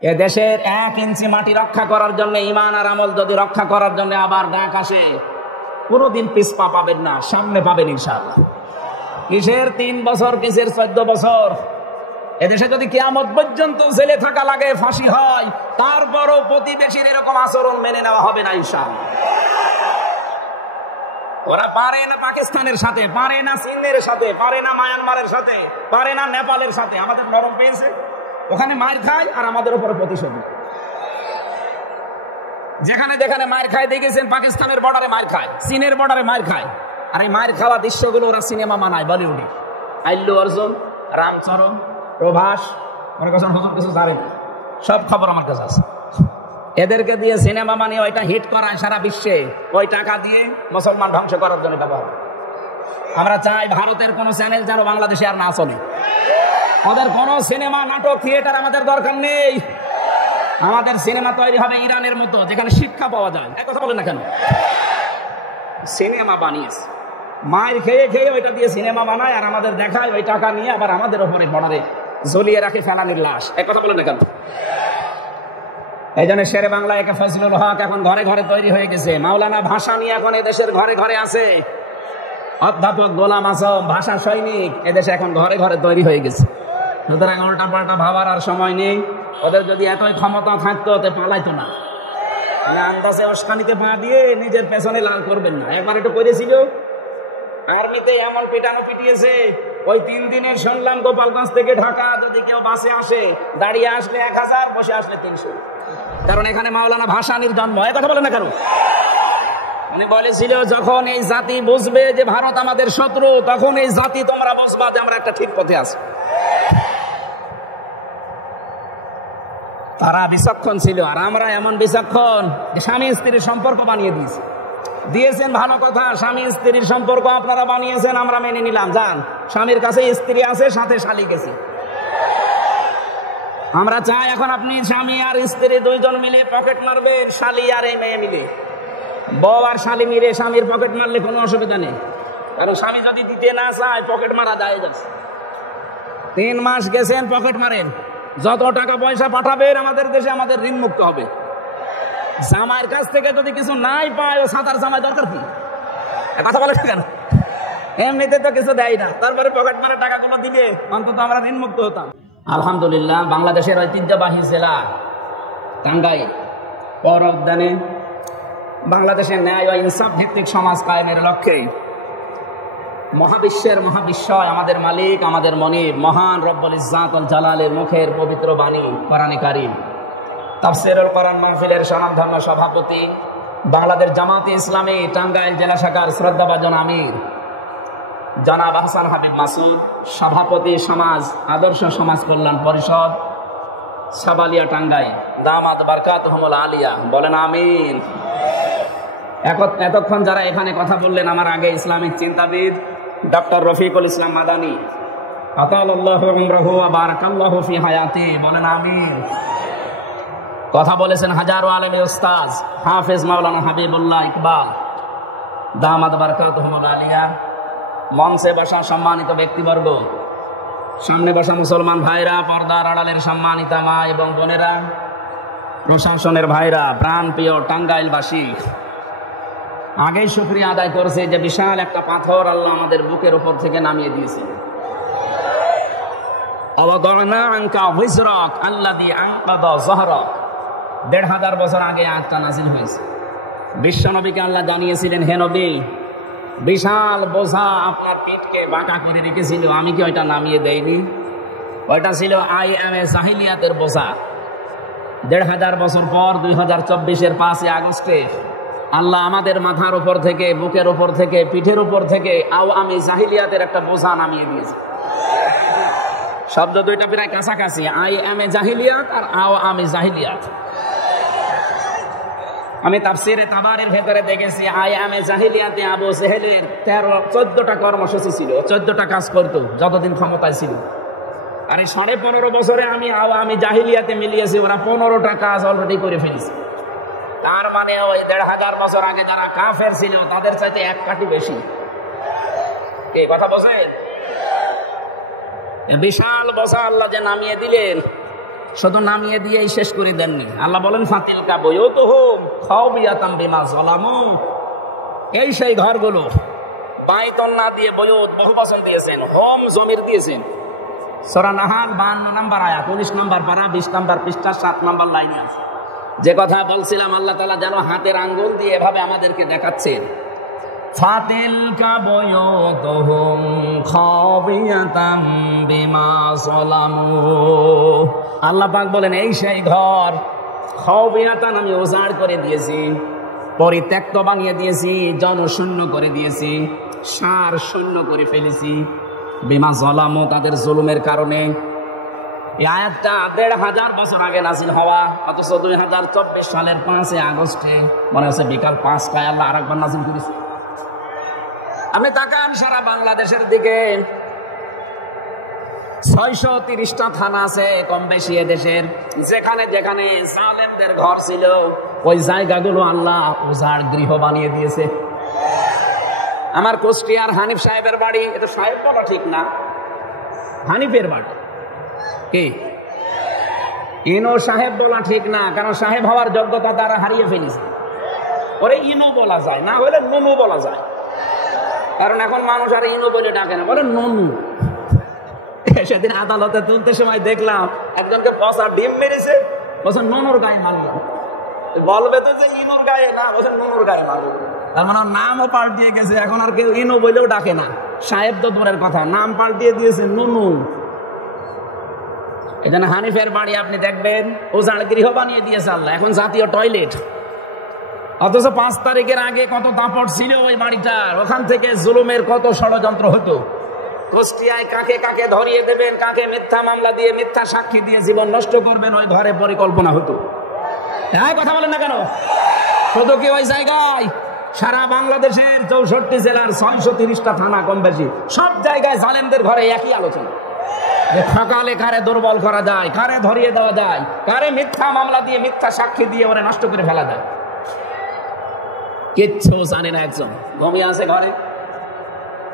এ দেশের 1 ইঞ্চি মাটি রক্ষা করার জন্য, ইমান আর আমল যদি রক্ষা করার জন্য আবার ডাক আসে, কোনোদিন পিছপা পাবেন না, সামনে পাবেন ইনশাআল্লাহ। কিসের 3 বছর, কিসের 14 বছর? এদেশে যদি কিয়ামত পর্যন্ত জেলে থাকা লাগে, ফাঁসি হয়, তারপরও প্রতিবেশীর এরকম আচরণ মেনে নেওয়া হবে না ইনশাআল্লাহ। ওরা পারে না পাকিস্তানের সাথে, পারে না চীনের সাথে, পারে না মায়ানমারের সাথে, পারে না নেপালের সাথে। আমাদের নরম পেয়েছে, ওখানে মার খায় আর আমাদের উপরে প্রতিশোধ। যেখানে যেখানে মার খায় দেখেছেন, পাকিস্তানের বর্ডারে মার খায়, চীনের বর্ডারে মার খায়। আর এই মার খাওয়া দৃশ্যগুলো ওরা সিনেমা বানায় বলিউডে। আল্লু অর্জুন, রামচরণ, প্রভাস, মনে করছেন হুজুর কিছু জানেন, সব খবর আমার কাছে আছে। এদেরকে দিয়ে সিনেমা বানিয়ে ওইটা হিট করায় সারা বিশ্বে। ওই টাকা দিয়ে মুসলমান ধ্বংস করার জন্য ব্যবহার। আমরা চাই ভারতের কোন চ্যানেল যেন বাংলাদেশে আর না চলে। ওদের কোন সিনেমা, নাটক, থিয়েটার আমাদের দরকার নেই। আমাদের সিনেমা তৈরি হবে ইরানের মতো, যেখানে শিক্ষা পাওয়া যায়। এক কথা বলেন না কেন? সিনেমা বানিয়েছে, মায়ের খেয়ে খেয়ে ওইটা দিয়ে সিনেমা বানায় আর আমাদের দেখায়। ওই টাকা নিয়ে আবার আমাদের ওপরে বর্ডারে ঝুলিয়ে রাখে ফেলানির লাশ। এক কথা বলেন না কেন? এই জন্য শেরে বাংলা একে ফজলুল হক এখন ঘরে ঘরে তৈরি হয়ে গেছে। মাওলানা ভাসানী এখন এদেশের ঘরে ঘরে আছে। অধ্যাপক গোলাম আজম, ভাষা সৈনিক, এদেশে এখন ঘরে ঘরে তৈরি হয়ে গেছে। সুতরাং উল্টা পাল্টা ভাবার আর সময় নেই। ওদের যদি এতই ক্ষমতা থাকতো, ওতে পালাইতো না। মানে আন্দাজে উস্কানিতে পা দিয়ে নিজের পেছনে লাল করবেন না। একবার একটু করেছিল, আর্মিতে এমন পিটানো পিটিয়েছে। ওই 3 দিনের শুনলাম গোপালগঞ্জ থেকে ঢাকা যদি কেউ বাসে আসে, দাঁড়িয়ে আসলে 1000, বসে আসলে 300। কারণ এখানে মাওলানা ভাসানীর জন্ম। এক কথা বলে না কেন? উনি বলেছিল, যখন এই জাতি বুঝবে যে ভারত আমাদের শত্রু, তখন এই জাতি তোমরা বুঝবা যে আমরা একটা ঠিক পথে আছি। তারা বিচক্ষণ ছিল, আর আমরা এমন বিচক্ষণ যে স্বামী স্ত্রীর সম্পর্ক বানিয়ে দিয়েছেন। ভালো কথা, স্বামী স্ত্রীর সম্পর্ক আপনারা বানিয়েছেন, আমরা মেনে নিলাম। যান, স্বামীর কাছে স্ত্রী আছে, সাথে শালি গেছে। আমরা চাই এখন আপনি স্বামী আর স্ত্রী 2 জন মিলে পকেট মারবেন, শালি আর এই মেয়ে মিলে। বউ আর শালি মিলে স্বামীর পকেট মারলে কোনো অসুবিধা নেই, কারণ স্বামী যদি দিতে না চায় পকেট মারা যায় যাচ্ছে। 3 মাস গেছেন, পকেট মারেন। যত টাকা পয়সা পাঠাবেন আমাদের দেশে, আমাদের ঋণ মুক্ত হবে। জামাইয়ের কাছ থেকে যদি কিছু নাই পায়, ও সাঁতার জামাই দরকার কি? কথা বলে কেন? এমনিতে তো কিছু দেয় না, তারপরে পকেট মারা টাকাগুলো দিলে অন্তত আমরা ঋণ মুক্ত হতাম। আলহামদুলিল্লাহ, বাংলাদেশের ঐতিহ্যবাহী জেলা টাঙ্গাইল পৌর উদ্যানে বাংলাদেশের ন্যায় ও ইনসাফ ভিত্তিক সমাজ কায়েমের লক্ষ্যে মহাবিশ্বের মহাবিশ্বয় আমাদের মালিক, আমাদের মনিব, মহান রব্বুল ইজ্জাত ওয়াল জালালের মুখের পবিত্র বাণী কোরআনে কারীম তাফসীরুল কোরআন মাহফিলের স্বনামধন্য সভাপতি, বাংলাদেশ জামাতে ইসলামী টাঙ্গাইল জেলা শাখার শ্রদ্ধাভাজন আমির জনাব আহসান হাবিব মাসুদ, সভাপতি সমাজ আদর্শ সমাজ কল্যাণ পরিষদ সাবালিয়া টাঙ্গাইল, দামাত বারকাতুহুমুল আলিয়া, বলেন আমিন। এতক্ষণ যারা এখানে কথা বললেন আমার আগে, ইসলামিক চিন্তাবিদ ডক্টর রফিকুল ইসলাম মাদানী, আতালাল্লাহু উমরাহু ওয়া বারাকাল্লাহু ফি হায়াতি, বলেন আমিন। কথা বলেছেন হাজারো আলেমী উস্তাদ, হাফেজ মাওলানা হাবিবুল্লাহ ইকবাল, দামাত বারকাতুহুমুল আলিয়া। মঞ্চে বসা সম্মানিত ব্যক্তিবর্গ, সামনে বসা মুসলমান ভাইরা, পর্দার আড়ালের সম্মানিতা মা এবং বোনেরা, প্রশাসনের ভাইরা, প্রাণ প্রিয় টাঙ্গাইলবাসী, আগেই শুকরিয়া আদায় করছে যে বিশাল একটা পাথর আল্লাহ আমাদের বুকের উপর থেকে নামিয়ে দিয়েছে। আওয়াদানা আনকা ওয়িজরাক আল্লাযী আনকাযা যাহরাক। ১৫০০ বছর আগে আয়াতটা নাযিল হয়েছে। বিশ্বনবীকে আল্লাহ জানিয়েছিলেন, হে নবী, বিশাল বোঝা আপনার পিঠকে বাঁকা করে রেখেছিল, আমি কি ওইটা নামিয়ে দেইনি? ওইটা ছিল আইএমএ জাহিলিয়াতের বোঝা। ১৫০০ বছর পর 2024-এর 5 আগস্টে আল্লাহ আমাদের মাথার উপর থেকে, বুকের উপর থেকে, পিঠের উপর থেকে আওয়ামী জাহিলিয়াতের একটা বোঝা নামিয়ে দিয়েছে। শব্দ দুইটা প্রায় কাছাকাছি, আইএমএ জাহিলিয়াত আর আওয়ামী জাহিলিয়াত। আমি তাফসীরে তাবারির ভেতরে দেখেছি, আইএমএ জাহিলিয়াতে আবু জেহেলের 14টা কর্মসূচি ছিল, 14টা কাজ করতো যতদিন ক্ষমতায় ছিল। আর এই 15.5 বছরে আমি আওয়ামী জাহিলিয়াতে মিলিয়েছি, ওরা 15টা কাজ অলরেডি করে ফেলেছে। তার মানে ওই ১৫০০ বছর আগে যারা কাফের ছিল তাদের চাইতে 1 কাঠি বেশি। কে কথা বোঝে? বিশাল বোঝা আল্লাহ যে নামিয়ে দিলেন, শুধু নামিয়ে দিয়েই শেষ করে দেননি। আল্লাহ বলেন ফাতিলকা বুয়ুতুহুম খাওবিয়াতাম বিমা যালামু, এই সেই ঘরগুলো। বাইতন না দিয়ে বুয়ুত বহু বচন দিয়েছেন, হোম জমির দিয়েছেন। সূরা নাহাল 52 নম্বর আয়াত, 19 নম্বর পারা, 20 নম্বর পৃষ্ঠা, 7 নম্বর লাইনে আছে। যে কথা বলছিলাম, আল্লাহ তাআলা যেন হাতের আঙ্গুল দিয়ে এভাবে আমাদেরকে দেখাচ্ছেন, ফাতিলকা বুয়ুতুহুম খাওবিয়াতাম বিমা যালামু। আল্লাহ পাক বলেন এই সেই ঘর, খাওবিয়াতান আমি উজাড় করে দিয়েছি, পরিত্যক্ত বানিয়ে দিয়েছি, জনশূন্য করে দিয়েছি, সার শূন্য করে ফেলেছি। বিমা যালামু, তাদের জুলুমের কারণে। এই আয়াতটা 1500 বছর আগে নাযিল হওয়া, অথচ 2024 সালের 5 আগস্টে মনে হচ্ছে বিকাল 5টায় আল্লাহ আরেকবার নাযিল করেছে। আপনি তাকান সারা বাংলাদেশের দিকে, 630টা থানা আছে কম বেশি এদেশের। যেখানে যেখানে জালেমদের ঘর ছিল, ওই জায়গাগুলো আল্লাহ উজাড় গৃহ বানিয়ে দিয়েছে। আমার কুষ্টিয়ার হানিফ সাহেবের বাড়ি, এটা সাহেব বলা ঠিক না, হানিফের বাড়ি। কি ইনো সাহেব বলা ঠিক না, কারণ সাহেব হওয়ার যোগ্যতা তারা হারিয়ে ফেলেছে। ওরে ইনো বলা যায়, না হলে ননু বলা যায়, কারণ এখন মানুষ আর ইনো বলে ডাকে না, বলে ননু। সেদিন আদালতে তুলতে সময় দেখলাম একজনকে পচা ডিম মেরেছে, বলছে ননুর গায়ে মারলাম। বলবে তো যে ইনোর গায়ে না, বলছে ননুর গায়ে মারল। তার মানে নামও পাল্টিয়ে গেছে, এখন আর কেউ ইনো বলেও ডাকে না। সাহেব তো দূরের কথা, নাম পাল্টিয়ে দিয়েছে ননু। এখানে হানিফের বাড়ি আপনি দেখবেন উজাড় গৃহ বানিয়ে দিয়েছে আল্লাহ, এখন জাতীয় টয়লেট। অথচ 5 তারিখের আগে কত দাপট ছিল ওই বাড়িটার, ওখান থেকে জুলুমের কত ষড়যন্ত্র হতো। কুষ্টিয়ায় কাকে কাকে ধরিয়ে দেবেন, কাকে মিথ্যা মামলা দিয়ে মিথ্যা সাক্ষী দিয়ে জীবন নষ্ট করবেন, ওই ঘরে পরিকল্পনা হতো। হ্যাঁ, কথা বলেন না কেন? শুধু কি ওই জায়গায়, সারা বাংলাদেশের 64 জেলার 630টা থানা কম বেশি, সব জায়গায় জালেমদের ঘরে একই আলোচনা। সকালে কারে দুর্বল করা যায়, কারে ধরিয়ে দেওয়া যায়, কারে মিথ্যা মামলা দিয়ে মিথ্যা সাক্ষী দিয়ে ওরা নষ্ট করে ফেলা যায়। কিচ্ছু জানে না। একজন ঘুমিয়ে আছে ঘরে,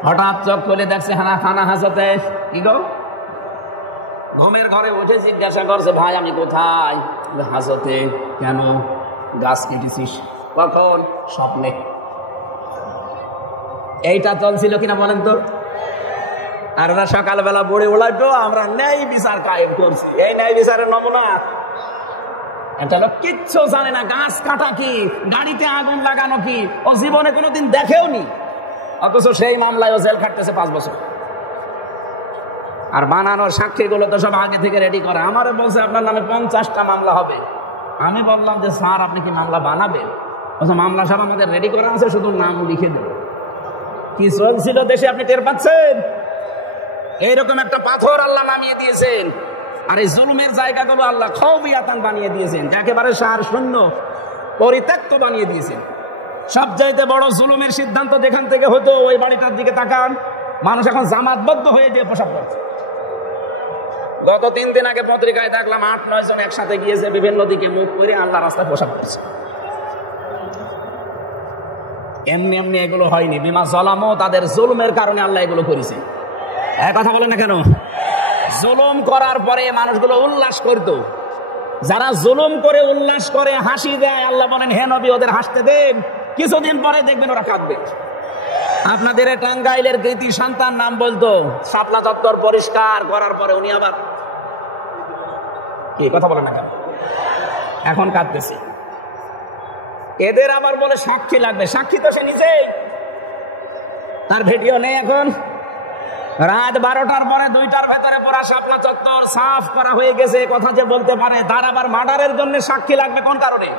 হঠাৎ চোখ খুলে দেখছে থানা হাজতে। কি গো? ঘুমের ঘরে উঠে জিজ্ঞাসা করছে, ভাই আমি কোথায়? হাজতে। কেন? গাছ কেটেছিস? কখন? স্বপ্নে। এইটা চলছিল কিনা বলেন তো? আর ওরা সকালবেলা বড়ে ওলাইতো, আমরা ন্যায় বিচার কায়েম করছি। এই ন্যায় বিচারের নমুনা একটা লোক কিচ্ছু জানে না, গাছ কাটা কি, গাড়িতে আগুন লাগানো কি, ও জীবনে কোনোদিন দেখেও নি। অথচ সেই মামলায় ও জেল খাটতেছে 5 বছর। আর বানানোর সাক্ষীগুলো তো সব আগে থেকে রেডি করা। আমারে বলছে আপনার নামে 50টা মামলা হবে। আমি বললাম যে স্যার আপনি কি মামলা বানাবেন? মামলা সব আমাদের রেডি করা আছে, শুধু নাম লিখে দেব। কি চলছিল দেশে আপনি টের পাচ্ছেন? এইরকম একটা পাথর আল্লাহ নামিয়ে দিয়েছেন, আর এই জুলুমের জায়গাগুলো আল্লাহ খাওবিয়াতান বানিয়ে দিয়েছেন, একেবারে সার শূন্য পরিত্যক্ত বানিয়ে দিয়েছেন। সবচাইতে বড় জুলুমের সিদ্ধান্ত যেখান থেকে হতো, ওই বাড়িটার দিকে তাকান, মানুষ এখন জামাতবদ্ধ হয়ে গিয়ে প্রসাব করছে। গত 3 দিন আগে পত্রিকায় দেখলাম 8-9 জন একসাথে গিয়েছে বিভিন্ন দিকে মুখ করে আল্লাহ রাস্তায় প্রসাব করছে। এমনি এমনি এগুলো হয়নি, বিমা যালামু, তাদের জুলুমের কারণে আল্লাহ এগুলো করেছে। এক কথা বলেন না কেন? জুলুম করার পরে মানুষগুলো উল্লাস করত। যারা জুলুম করে উল্লাস করে হাসি দেয়, আল্লাহ বলেন হে নবী ওদের হাসতে দেন, কিছুদিন পরে দেখবেন ওরা কাঁদবে। আপনাদের টাঙ্গাইলের কৃতি সন্তান নাম বলতো, শাপলা চত্বর পরিষ্কার করার পরে উনি আবার কি কথা বলেন না কেন? এখন কাঁদতেছে। এদের আবার বলে সাক্ষী লাগবে, সাক্ষী তো সে নিজেই, তার ভিডিও নেই। এখন রাত 12টার পরে 2টার ভেতরে পুরা শাপলা চত্বর সাফ করা হয়ে গেছে, কথা যে বলতে পারে, তার আবার মার্ডারের জন্য সাক্ষী লাগবে কোন কারণে?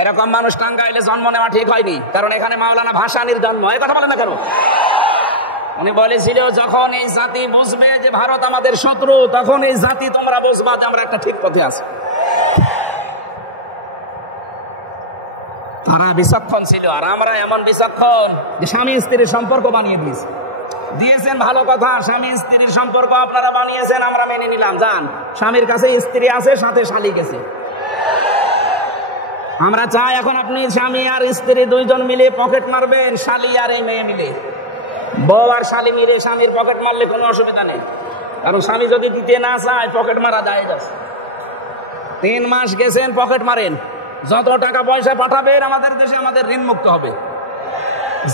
এরকম মানুষ টাঙ্গাইলে জন্ম নেওয়া ঠিক হয়নি, কারণ এখানে মাওলানা ভাসানীর জন্ম। এই কথা বলেন না কেন? উনি বলেছিল যখন এই জাতি বুঝবে যে ভারত আমাদের শত্রু, তখন এই জাতি তোমরা বুঝবা যে আমরা একটা ঠিক পথে আছি। তারা বিচক্ষণ ছিল, আর আমরা এমন বিচক্ষণ যে স্বামী স্ত্রীর সম্পর্ক বানিয়ে দিয়েছেন। ভালো কথা, স্বামী স্ত্রীর সম্পর্ক আপনারা বানিয়েছেন, আমরা মেনে নিলাম। যান, স্বামীর কাছে স্ত্রী আছে, সাথে শালিক আছে। আমরা চাই এখন আপনি স্বামী আর স্ত্রী 2 জন মিলে পকেট মারবেন, শালি আর এই মেয়ে মিলে। বউ আর শালি মিলে স্বামীর পকেট মারলে কোনো অসুবিধা নেই। কারণ স্বামী যদি দিতে না চায় পকেট মারা যায় যাচ্ছে। 3 মাস গেছেন পকেট মারেন, যত টাকা পয়সা পাঠাবেন আমাদের দেশে আমাদের ঋণ মুক্ত হবে।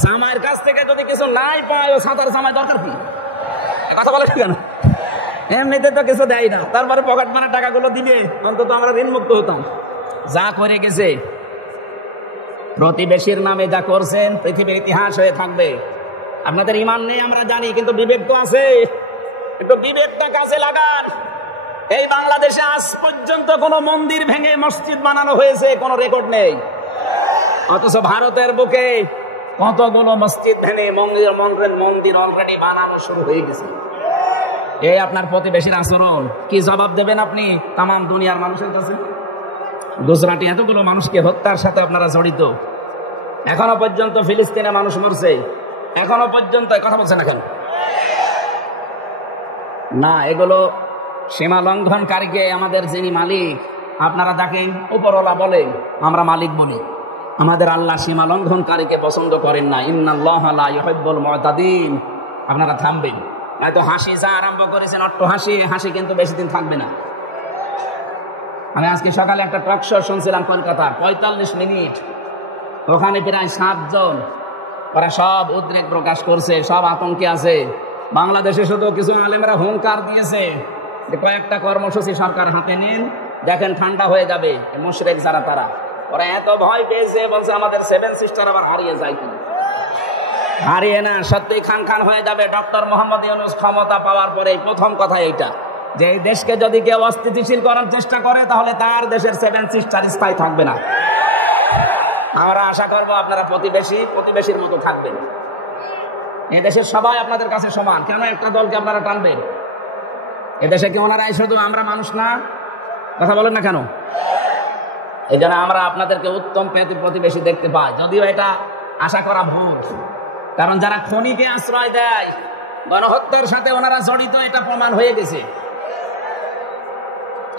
জামাইয়ের কাছ থেকে যদি কিছু নাই পায় ও সাঁতার জামাই দরকার কি, কথা বলে কেন? এমনিতে তো কিছু দেয় না, তারপরে পকেট মারা টাকাগুলো দিবে, অন্তত আমরা ঋণ মুক্ত হতাম। যা করে গেছে প্রতিবেশীর নামে যা করছেন পৃথিবীর ইতিহাস হয়ে থাকবে। আপনাদের ঈমান নেই আমরা জানি, কিন্তু বিবেক তো আছে, একটু বিবেকটা কাজে লাগান। এই বাংলাদেশে আজ পর্যন্ত কোনো মন্দির ভেঙে মসজিদ বানানো হয়েছে কোনো রেকর্ড নেই, অথচ ভারতের বুকে কতগুলো মসজিদ ভেঙে মন্দির অলরেডি বানানো শুরু হয়ে গেছে। এই আপনার প্রতিবেশীর আচরণ কি জবাব দেবেন আপনি তাম দুনিয়ার মানুষের কাছে? গুজরাটে এতগুলো মানুষকে হত্যার সাথে আপনারা জড়িত, এখনো পর্যন্ত ফিলিস্তিনে মানুষ মরছে, এখনো পর্যন্ত কথা বলছেন না কেন? না, এগুলো সীমা লঙ্ঘনকারীকে আমাদের যিনি মালিক, আপনারা যাকে উপরওয়ালা বলেন, আমরা মালিক বলি। আমাদের আল্লাহ সীমা লঙ্ঘনকারীকে পছন্দ করেন না। ইন্নাল্লাহা লা ইউহিব্বুল মুতাদিন। আপনারা থামবেন, এত হাসি যা আরম্ভ করেছেন অট্ট হাসি, হাসি কিন্তু বেশি দিন থাকবে না। আমি আজকে সকালে একটা টক শো শুনছিলাম কলকাতা, 45 মিনিট, ওখানে প্রায় 7 জন, ওরা সব উদ্রেক প্রকাশ করছে, সব আতঙ্কে আছে। বাংলাদেশে শুধু কিছু আলেমরা হুঙ্কার দিয়েছে যে কয়েকটা কর্মসূচি সরকার হাতে নিন, দেখেন ঠান্ডা হয়ে যাবে। মুশরিক যারা তারা, ওরা এত ভয় পেয়েছে, বলছে আমাদের 7 সিস্টার আবার হারিয়ে যায় কিনা। হারিয়ে না, সত্যি খান খান হয়ে যাবে। ডক্টর মোহাম্মদ ইউনূস ক্ষমতা পাওয়ার পরে প্রথম কথা এইটা, যে এই দেশকে যদি কেউ অস্থিতিশীল করার চেষ্টা করে তাহলে তার দেশের 7 সিস্টার স্থায়ী থাকবে না। আমরা আশা করবো আপনারা প্রতিবেশীর মতো থাকবেন। এদেশের সবাই আপনাদের কাছে সমান, কেন একটা দলকে আপনারা টানবেন? এদেশে কি ওনারাই শুধু আমরা মানুষ না? কথা বলেন না কেন? এই জন্য আমরা আপনাদেরকে উত্তম প্রতিবেশী দেখতে পাই, যদিও এটা আশা করা ভুল। কারণ যারা খনিকে আশ্রয় দেয়, গণহত্যার সাথে ওনারা জড়িত, এটা প্রমাণ হয়ে গেছে।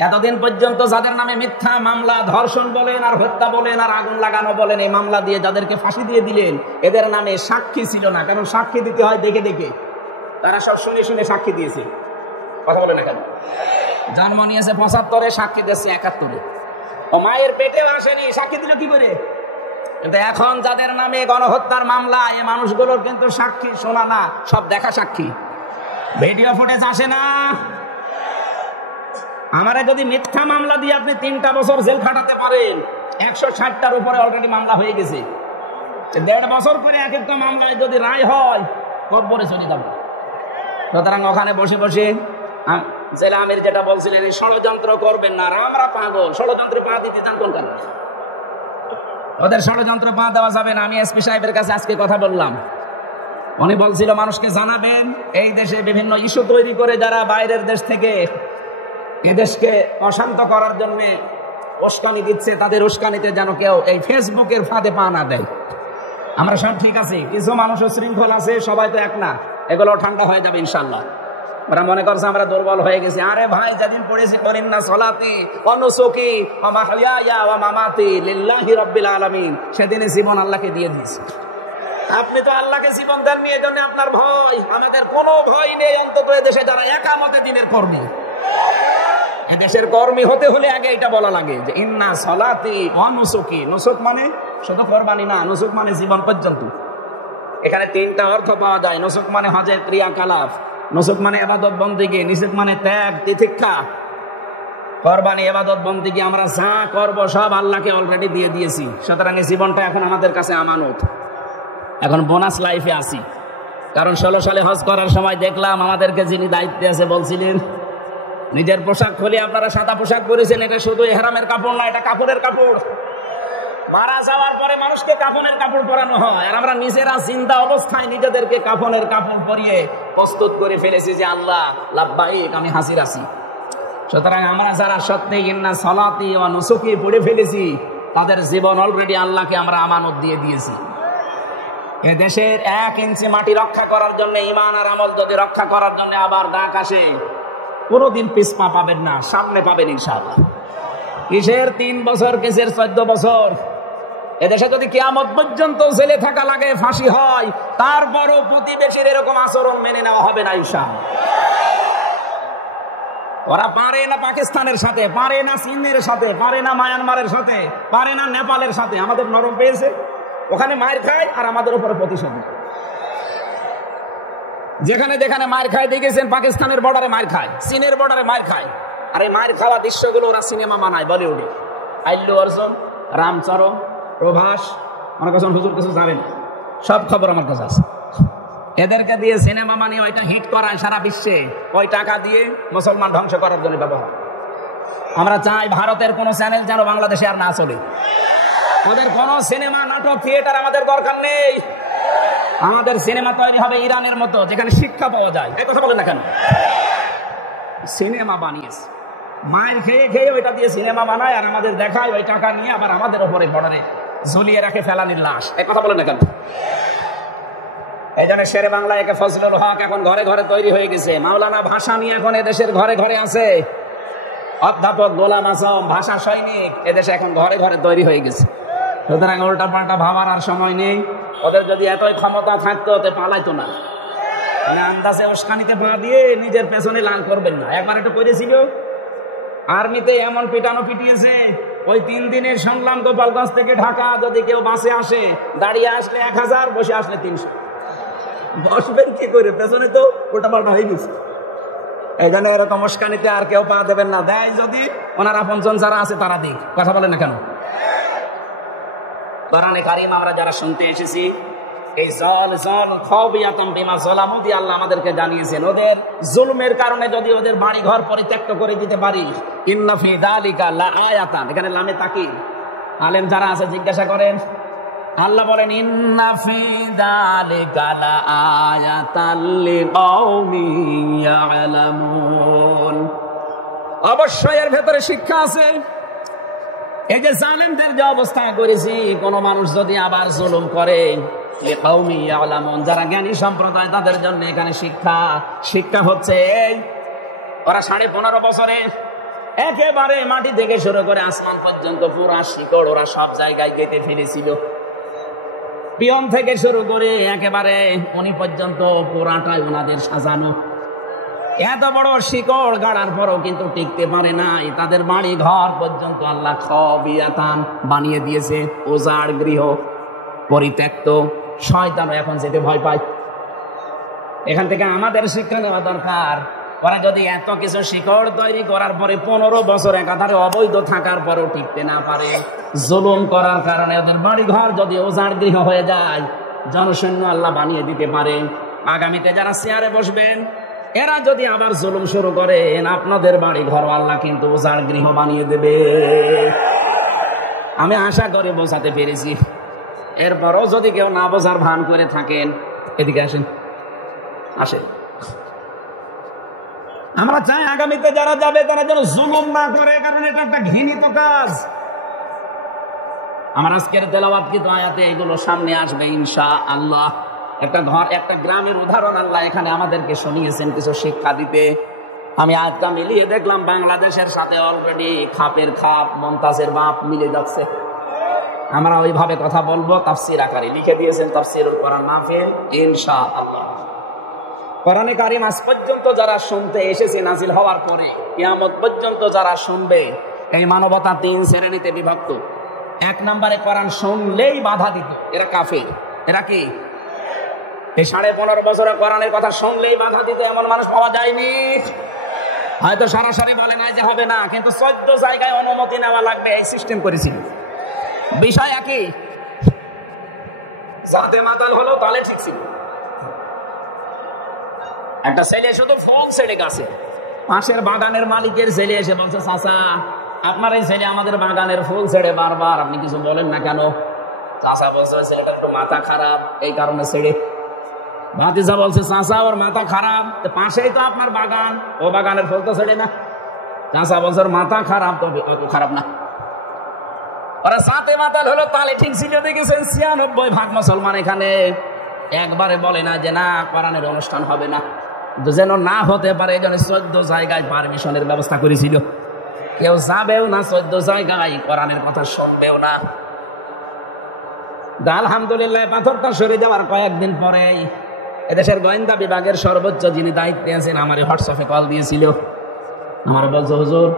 এতদিন পর্যন্ত যাদের নামে মিথ্যা মামলা, ধর্ষণ বলেন আর হত্যা বলেন আর আগুন লাগানো বলেন, এই মামলা দিয়ে যাদেরকে ফাঁসি দিয়ে দিলেন, এদের নামে সাক্ষী ছিল না। কারণ সাক্ষী দিতে হয় দেখে দেখে, তারা সব শুনে শুনে সাক্ষী দিয়েছে। কথা বলেন না কেন? জন্ম নিয়েছে 75-এ, সাক্ষী দিয়েছে 71-এ। ও মায়ের পেটেও আসেনি, সাক্ষী দিল কি করে? কিন্তু এখন যাদের নামে গণহত্যার মামলা, এই মানুষগুলোর কিন্তু সাক্ষী শোনা না, সব দেখা সাক্ষী, ভিডিও ফুটেজ আসে না। আমারে যদি মিথ্যা মামলা দিয়ে আপনি 3টা বছর জেল খাটাতে পারেন, 160টার উপরে অলরেডি মামলা হয়ে গেছে। 1.5 বছর করে এক একটা মামলায় যদি রায় হয়, পরে চলে যাবে। সুতরাং ওখানে বসে বসে জেলা আমির যেটা বলছিলেন, এই ষড়যন্ত্র করবেন না। আমরা পাগল, ষড়যন্ত্রে পা দিতে চান কোন কারণে? ওদের ষড়যন্ত্র পা দেওয়া যাবে না। আমি এসপি সাহেবের কাছে আজকে কথা বললাম, উনি বলছিল মানুষকে জানাবেন এই দেশে বিভিন্ন ইস্যু তৈরি করে যারা বাইরের দেশ থেকে এদেশকে অশান্ত করার জন্য উস্কানি দিচ্ছে, তাদের উস্কানিতে যেন কেউ এই ফেসবুকের ফাঁদে পা না দেয়। আমরা সব ঠিক আছে, কিছু মানুষের শৃঙ্খল আছে, সবাই তো এক না, এগুলো ঠান্ডা হয়ে যাবে ইনশাল্লাহ। ওরা মনে করছে আমরা দুর্বল হয়ে গেছি। আরে ভাই, যেদিন পড়েছি করিন্না সলাতি অনুসুকি ওয়া মাহইয়া ওয়া মামাতি লিল্লাহি রাব্বিল আলামিন, সেদিনে জীবন আল্লাহকে দিয়ে দিয়েছি। আপনি তো আল্লাহকে জীবন দেননি, এজন্য আপনার ভয়। আমাদের কোনো ভয় নেই, অন্তত এদেশে যারা একামতে দিনের কর্মী। এদেশের কর্মী হতে হলে আগে এটা বলা লাগে যে ইন্না সলাতি ওয়া নুসুকি। নুসুক মানে শুধু কোরবানি না, নুসুক মানে জীবন পর্যন্ত। এখানে 3টা অর্থ পাওয়া যায়। নুসুক মানে হজের ক্রিয়াকলাপ, নুসুক মানে ইবাদত বন্দেগী, নিসুক মানে ত্যাগ তিতিক্ষা। কোরবানি ইবাদত বন্দেগী আমরা যা করব সব আল্লাহকে অলরেডি দিয়ে দিয়েছি। সুতরাং এই জীবনটা এখন আমাদের কাছে আমানত। এখন বোনাস লাইফে আছি। কারণ 16 সালে হজ করার সময় দেখলাম আমাদেরকে যিনি দায়িত্বে আছে বলছিলেন, নিজের পোশাক খুলে আপনারা সাদা পোশাক পরেছেন, এটা শুধু ইহরামের কাপড় না, এটা কাপড়ের কাপড়। মারা যাওয়ার পরে মানুষকে কাফনের কাপড় পরানো হয়, আর আমরা নিজেরা জিন্দা অবস্থায় নিজেদেরকে কাফনের কাপড় পরিয়ে প্রস্তুত করে ফেলেছি যে আল্লাহ লাব্বাইক, আমি হাজির আছি। সুতরাং আমরা যারা সত্যি ইন্না সলাতি ওয়া নুসুকি পড়ে ফেলেছি, তাদের জীবন অলরেডি আল্লাহকে আমরা আমানত দিয়ে দিয়েছি। এ দেশের 1 ইঞ্চি মাটি রক্ষা করার জন্য, ঈমান আর আমল যদি রক্ষা করার জন্য আবার ডাক আসে, কোনোদিন পিছপা পাবেন না, সামনে পাবেন ইনশাআল্লাহ। কিসের 3 বছর, কিসের 14 বছর? এদেশে যদি কিয়ামত পর্যন্ত জেলে থাকা লাগে, ফাঁসি হয়, তারপরও প্রতিবেশীর এরকম আচরণ মেনে নেওয়া হবে না ইনশাআল্লাহ। ওরা পারে না পাকিস্তানের সাথে, পারে না চীনের সাথে, পারে না মায়ানমারের সাথে, পারে না নেপালের সাথে। আমাদের নরম পেয়েছে, ওখানে মার খায় আর আমাদের উপরে প্রতিশোধ নেয়। যেখানে যেখানে মার খায় দেখেছেন, পাকিস্তানের বর্ডারে মার খায়, চীনের বর্ডারে মার খায়। আর এই মার খাওয়া দৃশ্যগুলো ওরা সিনেমা বানায় বলিউডে। আল্লু অর্জুন, রামচরণ, প্রভাস, আমার কাছে হুজুর কিছু যাবেন, সব খবর আমার কাছে আছে। এদেরকে দিয়ে সিনেমা বানিয়ে ওইটা হিট করায় সারা বিশ্বে, ওই টাকা দিয়ে মুসলমান ধ্বংস করার জন্য ব্যবহার। আমরা চাই ভারতের কোন চ্যানেল যেন বাংলাদেশে আর না চলে। ওদের কোন সিনেমা, নাটক, থিয়েটার আমাদের দরকার নেই। আমাদের সিনেমা তৈরি হবে ইরানের মতো, যেখানে শিক্ষা পাওয়া যায়। এই কথা বলেন না কেন? সিনেমা বানিয়েছে, মায়ের খেয়ে খেয়ে ওইটা দিয়ে সিনেমা বানায় আর আমাদের দেখায়, ওই টাকা নিয়ে আবার আমাদের উপরে বর্ডারে ঝুলিয়ে রাখে ফেলানির লাশ। এই কথা বলেন না কেন? এই জন্য শেরে বাংলা একে ফজলুল হক এখন ঘরে ঘরে তৈরি হয়ে গেছে। মাওলানা ভাসানী এখন এদেশের ঘরে ঘরে আছে। অধ্যাপক গোলাম আজম, ভাষা সৈনিক, এদেশে এখন ঘরে ঘরে তৈরি হয়ে গেছে। সুতরাং উল্টা পাল্টা ভাবার আর সময় নেই। ওদের যদি এতই ক্ষমতা থাকতো তো পালাইতো না। মানে আন্দাজে উস্কানিতে পা দিয়ে নিজের পেছনে লাল করবেন না। একবার একটু করেছিল, আর্মিতে এমন পিটানো পিটিয়েছে, ওই 3 দিনে শুনলাম গোপালগঞ্জ থেকে ঢাকা যদি কেউ বাসে আসে, দাঁড়িয়ে আসলে 1000, বসে আসলে 300। বসবেন কি করে? পেছনে তো উল্টা পাল্টা হয়ে গেছে। এখানে এরকম উস্কানিতে আর কেউ পা দেবেন না। দেয় যদি ওনার আপনজন যারা আছে তারা দিক। কথা বলেন না কেন? কোরআনে কারীম আমরা যারা শুনতে এসেছি, এই আল্লাহ আমাদেরকে জানিয়েছেন, ওদের জুলুমের কারণে যদি ওদের বাড়ি ঘর পরিত্যক্ত করে দিতে পারি, ইন্না ফি যালিকা লাআয়াতান, এখানে লামে তাকিদ। আলেম যারা আছে জিজ্ঞাসা করেন, আল্লাহ বলেন ইন্না ফি যালিকা লাআয়াতান লিকাওমিন ইয়ালামুন, অবশ্যই এর ভেতরে শিক্ষা আছে। এই যে জালেমদের যে অবস্থা করেছি, কোন মানুষ যদি আবার জুলুম করে, লিকাওমিন ইয়ালামুন, যারা জ্ঞানী সম্প্রদায় তাদের জন্য এখানে শিক্ষা হচ্ছে এই, ওরা 15.5 বছরে একেবারে মাটি থেকে শুরু করে আসমান পর্যন্ত পুরা শিকড় ওরা সব জায়গায় কেটে ফেলেছিল। পিয়ন থেকে শুরু করে একেবারে উনি পর্যন্ত পুরাটাই ওনাদের সাজানো। এত বড় শিকড় গাড়ার পরও কিন্তু টিকতে পারে নাই। তাদের বাড়ি ঘর পর্যন্ত আল্লাহ খাবিয়াতান বানিয়ে দিয়েছে, উজাড় গৃহ, পরিত্যক্ত। শয়তানও এখন যেতে ভয় পায়। এখান থেকে আমাদের শিক্ষা নেওয়া দরকার। ওরা যদি এত কিছু শিকড় তৈরি করার পরে 15 বছর একাধারে অবৈধ থাকার পরেও টিকতে না পারে, জুলুম করার কারণে ওদের বাড়ি ঘর যদি উজাড় গৃহ হয়ে যায়, জনসৈন্য আল্লাহ বানিয়ে দিতে পারে। আগামীতে যারা চেয়ারে বসবেন, এরা যদি আবার জুলুম শুরু করেন, আপনাদের বাড়ি ঘর আল্লাহ কিন্তু উজাড় গৃহ বানিয়ে দেবে। আমি আশা করে বোঝাতে পেরেছি। এরপরও যদি কেউ না বোঝার ভান করে থাকেন, এদিকে আসেন, আসেন। আমরা চাই আগামীতে যারা যাবে তারা যেন জুলুম না করে, কারণ এটা একটা ঘৃণিত কাজ। আমার আজকের তেলাওয়াতকৃত আয়াতে এগুলো সামনে আসবে ইনশাআল্লাহ। একটা গ্রামের উদাহরণ আল্লাহ এখানে আমাদেরকে শুনিয়েছেন কিছু শিক্ষা দিতে। আমি আয়াতটা মিলিয়ে দেখলাম বাংলাদেশের সাথে অলরেডি খাপের খাপ, মমতাজের বাপ মিলে যাচ্ছে। আমরা ওইভাবে কথা বলবো, তাফসীর আকারে লিখে দিয়েছেন তাফসীরুল কোরআন মাহফিল ইনশাআল্লাহ। কোরআনে কারীম আজ পর্যন্ত যারা শুনতে এসেছে নাজিল হওয়ার পরে কিয়ামত পর্যন্ত যারা শুনবে, এই মানবতা 3 শ্রেণীতে বিভক্ত। 1 নম্বরে কোরআন শুনলেই বাধা দিত, এরা কাফের। এরা কি? এই 15.5 বছরে কোরআনের কথা শুনলেই বাধা দিত এমন মানুষ পাওয়া যায়নি। হয়তো সরাসরি বলে নাই যে হবে না, কিন্তু 14 জায়গায় অনুমতি নেওয়া লাগবে, এই সিস্টেম করেছিল। বিষয় একই, যাতে মাতাল হলো তাহলে ঠিক ছিল। একটা ছেলে শুধু ফল ছেড়ে গেছে, পাশের বাগানের মালিকের ছেলে এসে বলছে, চাচা আপনার এই ছেলে আমাদের বাগানের ফুল ছেড়ে বারবার, আপনি কিছু বলেন না কেন? চাচা বলছে ছেলেটা একটু মাথা খারাপ, এই কারণে ছেড়ে। ভাতিজা বলছে, চাচা ওর মাথা খারাপ, পাশেই তো আপনার বাগান, ও বাগানের ফুল তো ছেড়ে না। চাচা বলছে মাথা খারাপ, তবে অত খারাপ না। ওরা সাথে মাতাল হলো তাহলে ঠিক ছিল। দেখেছেন 96% মুসলমান এখানে একবারে বলে না যে না কোরআনের অনুষ্ঠান হবে না, যেন না হতে পারে। এই জন্য 14 জায়গায় পারমিশনের ব্যবস্থা করেছিল। কেউ যাবেও না 14 জায়গায়, কোরআনের কথা শুনবেও না। আলহামদুলিল্লাহ পাথরটা সরে যাওয়ার কয়েকদিন পরেই এদেশের গোয়েন্দা বিভাগের সর্বোচ্চ যিনি দায়িত্বে আছেন আমার হোয়াটসঅ্যাপে কল দিয়েছিল। আমার বলছে হুজুর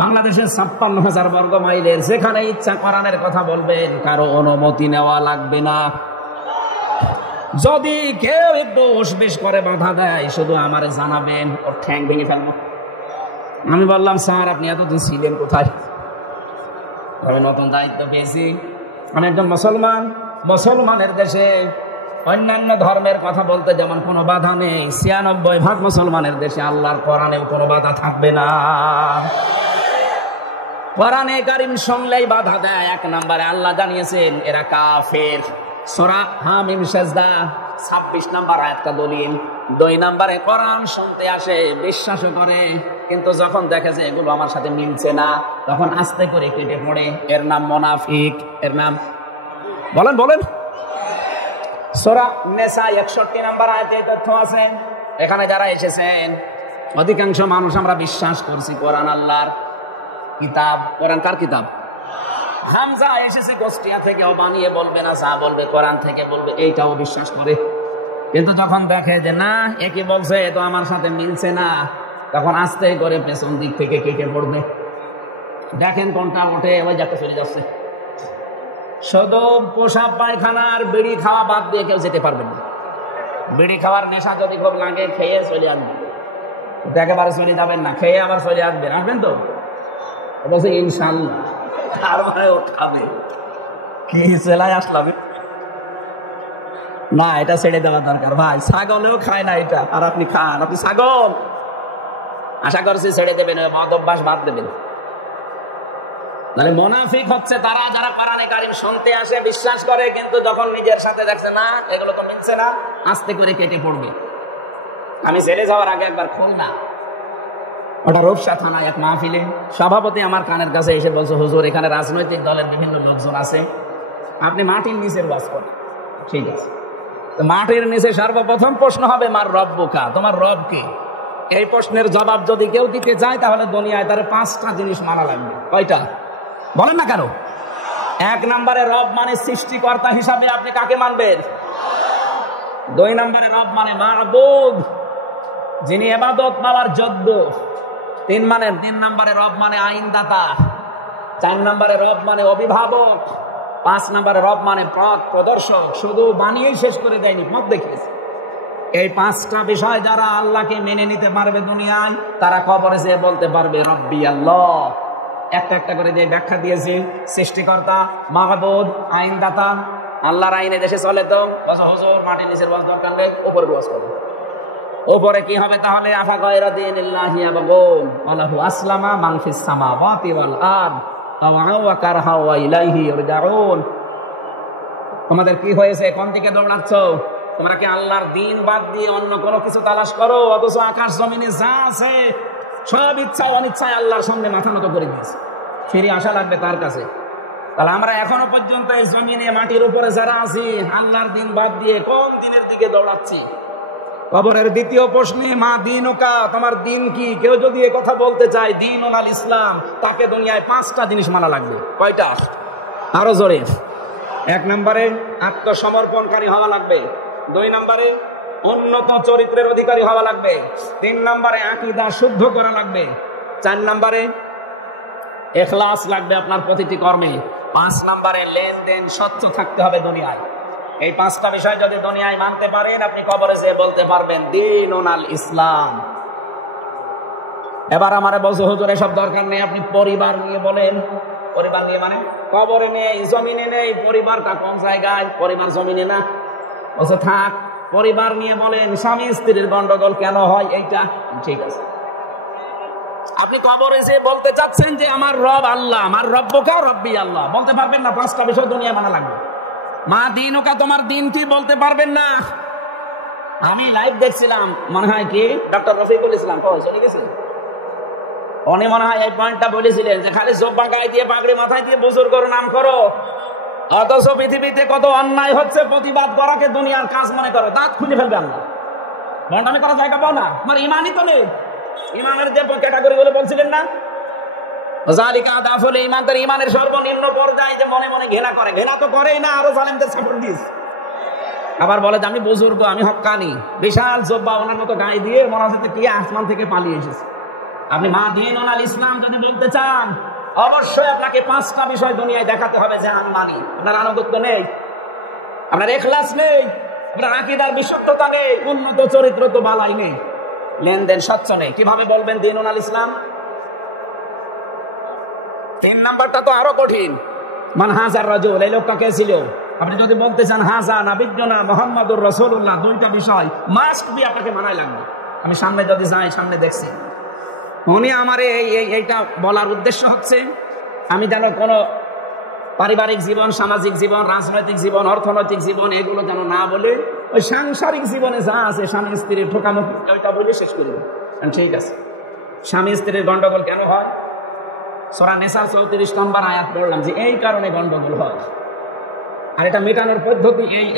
বাংলাদেশের 56,000 বর্গ মাইলের যেখানে ইচ্ছা কোরআনের কথা বলবেন, কারো অনুমতি নেওয়া লাগবে না। যদি কেউ একটু উসবিস করে বাধা দেয় শুধু আমারে জানাবেন, ওর ঠ্যাং ভেঙে ফেলবো। আমি বললাম স্যার আপনি এতদিন ছিলেন কোথায়? আমি নতুন দায়িত্ব পেয়েছি, আমি একজন মুসলমান, মুসলমানের দেশে অন্যান্য ধর্মের কথা বলতে যেমন কোনো বাধা নেই, 96% মুসলমানের দেশে আল্লাহর কোরআনেও কোনো বাধা থাকবে না। কোরআনে কারিম শুনলেই বাধা দেয়। 1 নম্বরে আল্লাহ জানিয়েছেন এরা কাফের, সূরা হামিম সাজদা 26 নম্বর আয়াতটা দলিল। 2 নম্বরে কোরআন শুনতে আসে, বিশ্বাস করে, কিন্তু যখন দেখে যে এগুলো আমার সাথে মিলছে না তখন আস্তে করে কেটে পড়ে। এর নাম মুনাফিক। এর নাম বলেন বলেন। সূরা নিসা 61 নম্বর আয়াতে তথ্য আছে। এখানে যারা এসেছেন অধিকাংশ মানুষ আমরা বিশ্বাস করছি কোরআন আল্লাহর কিতাব। কোরআন কার কিতাব? হামজা এসেছে গোষ্ঠিয়া থেকে, ও বানিয়ে বলবে না, যা বলবে কোরআন থেকে বলবে, এইটাও বিশ্বাস করে। কিন্তু যখন দেখে যে না একই বলছে, তো আমার সাথে মিলছে না, তখন আস্তে করে পেছন দিক থেকে কেটে পড়বে। দেখেন কোনটা ওঠে, ওই যাতে চলে যাচ্ছে। শুধু পোশাক পায়খানার বিড়ি খাওয়া বাদ দিয়ে কেউ যেতে পারবে না। বিড়ি খাওয়ার নেশা যদি খুব লাগে খেয়ে চলে আসবেন, একেবারে চলে যাবেন না, খেয়ে আবার চলে আসবেন। আসবেন তো? বলছে ইনশাল্লাহ। তার মানে ও খাবে কি? চেলায় আসলাম না, এটা ছেড়ে দেওয়া দরকার ভাই। ছাগলেও খায় না এটা, আর আপনি খান। আপনি ছাগল, আশা করছি ছেড়ে দেবেন, মদ অভ্যাস বাদ দেবেন। তাহলে মুনাফিক হচ্ছে তারা যারা কোরআনে কারিম শুনতে আসে, বিশ্বাস করে, কিন্তু যখন নিজের সাথে দেখছে না এগুলো তো মিলছে না, আস্তে করে কেটে পড়বে। আমি ছেড়ে যাওয়ার আগে একবার খুলনা, ওটা রূপসা থানায় এক মাহফিলে সভাপতি আমার কানের কাছে এসে বলছে হুজুর এখানে রাজনৈতিক দলের বিভিন্ন লোকজন আছে, আপনি মাটির নিচের বাস করেন। ঠিক আছে, তো মাটির নিচে সর্বপ্রথম প্রশ্ন হবে মার রব্বুকা, তোমার রব কে? এই প্রশ্নের জবাব যদি কেউ দিতে চায় তাহলে দুনিয়ায় তার 5টা জিনিস মানা লাগবে। কয়টা বলেন না কেন? 1 নম্বরে রব মানে সৃষ্টিকর্তা হিসাবে আপনি কাকে মানবেন? 2 নম্বরে রব মানে মাবুদ, যিনি ইবাদত পাওয়ার যোগ্য। 3 নম্বরে রব মানে আইনদাতা। 4 নম্বরে রব মানে অভিভাবক। 5 নম্বরে রব মানে পথ প্রদর্শক। শুধু বানিয়েই শেষ করে দেয়নি, পথ দেখিয়েছে। এই 5টা বিষয় যারা আল্লাহকে মেনে নিতে পারবে দুনিয়ায়, তারা কবরে যেয়ে বলতে পারবে রব্বি আল্লাহ। একটা একটা করে যে ব্যাখ্যা দিয়েছে, সৃষ্টিকর্তা, মাহবুদ, আইনদাতা। আল্লাহর আইনে দেশে চলে তো হুজুর মাটির নিচের বাস দরকার নেই, উপরে বাস করবে। উপরে কি হবে তাহলে? আফা গায়রা দীনিল্লাহি ইয়াবগুন ওয়ালাহু আসলামা মান ফিস সামাওয়াতি ওয়াল আরদ ওয়া কারহা ওয়া ইলাইহি ইরজাউন। তোমাদের কি হয়েছে? কোন দিকে দৌড়াচ্ছ? তোমরা কি আল্লাহর দ্বীন বাদ দিয়ে অন্য কোনো কিছু তালাশ করো? অথচ আকাশ জমিনে যা আছে সব ইচ্ছা অনিচ্ছায় আল্লাহর সামনে মাথা নত করে দিয়েছে, ফিরে আসা লাগবে তার কাছে। তাহলে আমরা এখনো পর্যন্ত এই জমিনে মাটির উপরে যারা আছি, আল্লাহর দ্বীন বাদ দিয়ে কোন দিনের দিকে দৌড়াচ্ছি? কবরের দ্বিতীয় প্রশ্নে মা দীনুকা, তোমার দিন কি? কেউ যদি এ কথা বলতে চায় দীনুল আল ইসলাম, তাকে দুনিয়ায় 5টা জিনিস মানা লাগবে। কয়টা? আরো জোরে। 1 নম্বরে আত্মসমর্পণকারী হওয়া লাগবে। 2 নম্বরে উন্নত চরিত্রের অধিকারী হওয়া লাগবে। 3 নম্বরে আকীদা শুদ্ধ করা লাগবে। 4 নম্বরে ইখলাস লাগবে আপনার প্রতিটি কর্মে। 5 নম্বরে লেনদেন স্বচ্ছ থাকতে হবে দুনিয়ায়। এই 5টা বিষয় যদি দুনিয়ায় মানতে পারেন, আপনি কবরে যেয়ে বলতে পারবেন দীনুল আল ইসলাম। এবার আমারে বলছে হুজুর এসব দরকার নেই, আপনি পরিবার নিয়ে বলেন। পরিবার নিয়ে মানে কবরে নেই, জমিনে নেই, পরিবারটা কোন জায়গায়? পরিবার জমিনে না। বলছে থাক, পরিবার নিয়ে বলেন। স্বামী স্ত্রীর গন্ডগোল কেন হয়? এইটা ঠিক আছে। আপনি কবরে যে বলতে চাচ্ছেন যে আমার রব আল্লাহ, আমার রব্বুকা রব্বি আল্লাহ, বলতে পারবেন না। 5টা বিষয় দুনিয়া মানা লাগবে। মা দিনুকা, তোমার দিন কি? বলতে পারবেন না। আমি লাইভ দেখছিলাম, মনে হয় কি ডক্টর রফিকুল ইসলাম চলে গেছে, উনি মনে হয় এই পয়েন্টটা বলেছিলেন যে খালি জব্বা গায়ে দিয়ে পাগড়ি মাথায় দিয়ে বুজুর্গর নাম করো, অথচ পৃথিবীতে কত অন্যায় হচ্ছে, প্রতিবাদ করাকে দুনিয়ার কাজ মনে করো। দাঁত খুলে ফেলবে আল্লাহ। বন্ডামি করা জায়গা পাও না, তোমার ইমানই তো নেই। ইমানের যে ক্যাটাগরি বলে বলছিলেন না, জালিকা দাফুল ঈমান, তার ইমানের সর্বনিম্ন পর্যায়ে যে মনে মনে ঘৃণা করে, ঘৃণা তো করেই না, আরো জালেমদের সাপোর্ট দিস। আবার বলে যে আমি বুজুর্গ, আমি হক্কানি, বিশাল জব্বা ওনার মতো গায়ে দিয়ে মনে হচ্ছে কি আসমান থেকে পালিয়ে এসেছে। আপনি মা দিনুল ইসলাম যদি বলতে চান, অবশ্যই আপনাকে 5টা বিষয় দুনিয়ায় দেখাতে হবে যে আমি মানি। আপনার আনুগত্য নেই, আপনার ইখলাস নেই, আপনার আকীদার বিশুদ্ধতা নেই, উন্নত চরিত্র তো বালাই নেই, লেনদেন স্বচ্ছ নেই, কিভাবে বলবেন দিনুল ইসলাম? 3 নাম্বারটা তো আরো কঠিন। মান হাজার রাজুল, এই লোকটা কে ছিল? আপনি যদি বলতে চান হাজা নাবিয়্যুনা মুহাম্মাদুর রাসূলুল্লাহ, 2টা বিষয় মাস্ট বি আপনাকে মানাই লাগবে। আমি সামনে যদি যাই, সামনে দেখছি উনি আমার এইটা বলার উদ্দেশ্য হচ্ছে আমি যেন কোনো পারিবারিক জীবন, সামাজিক জীবন, রাজনৈতিক জীবন, অর্থনৈতিক জীবন এগুলো যেন না বলে ওই সাংসারিক জীবনে যা আছে স্বামী স্ত্রীর ঠোকামুখি ওইটা বলে শেষ করি। ঠিক আছে, স্বামী স্ত্রীর গন্ডগোল কেন হয়? সূরা নিসার 34 নম্বর আয়াত পড়লাম যে এই কারণে গন্ডগোল হয়, আর এটা মেটানোর পদ্ধতি এই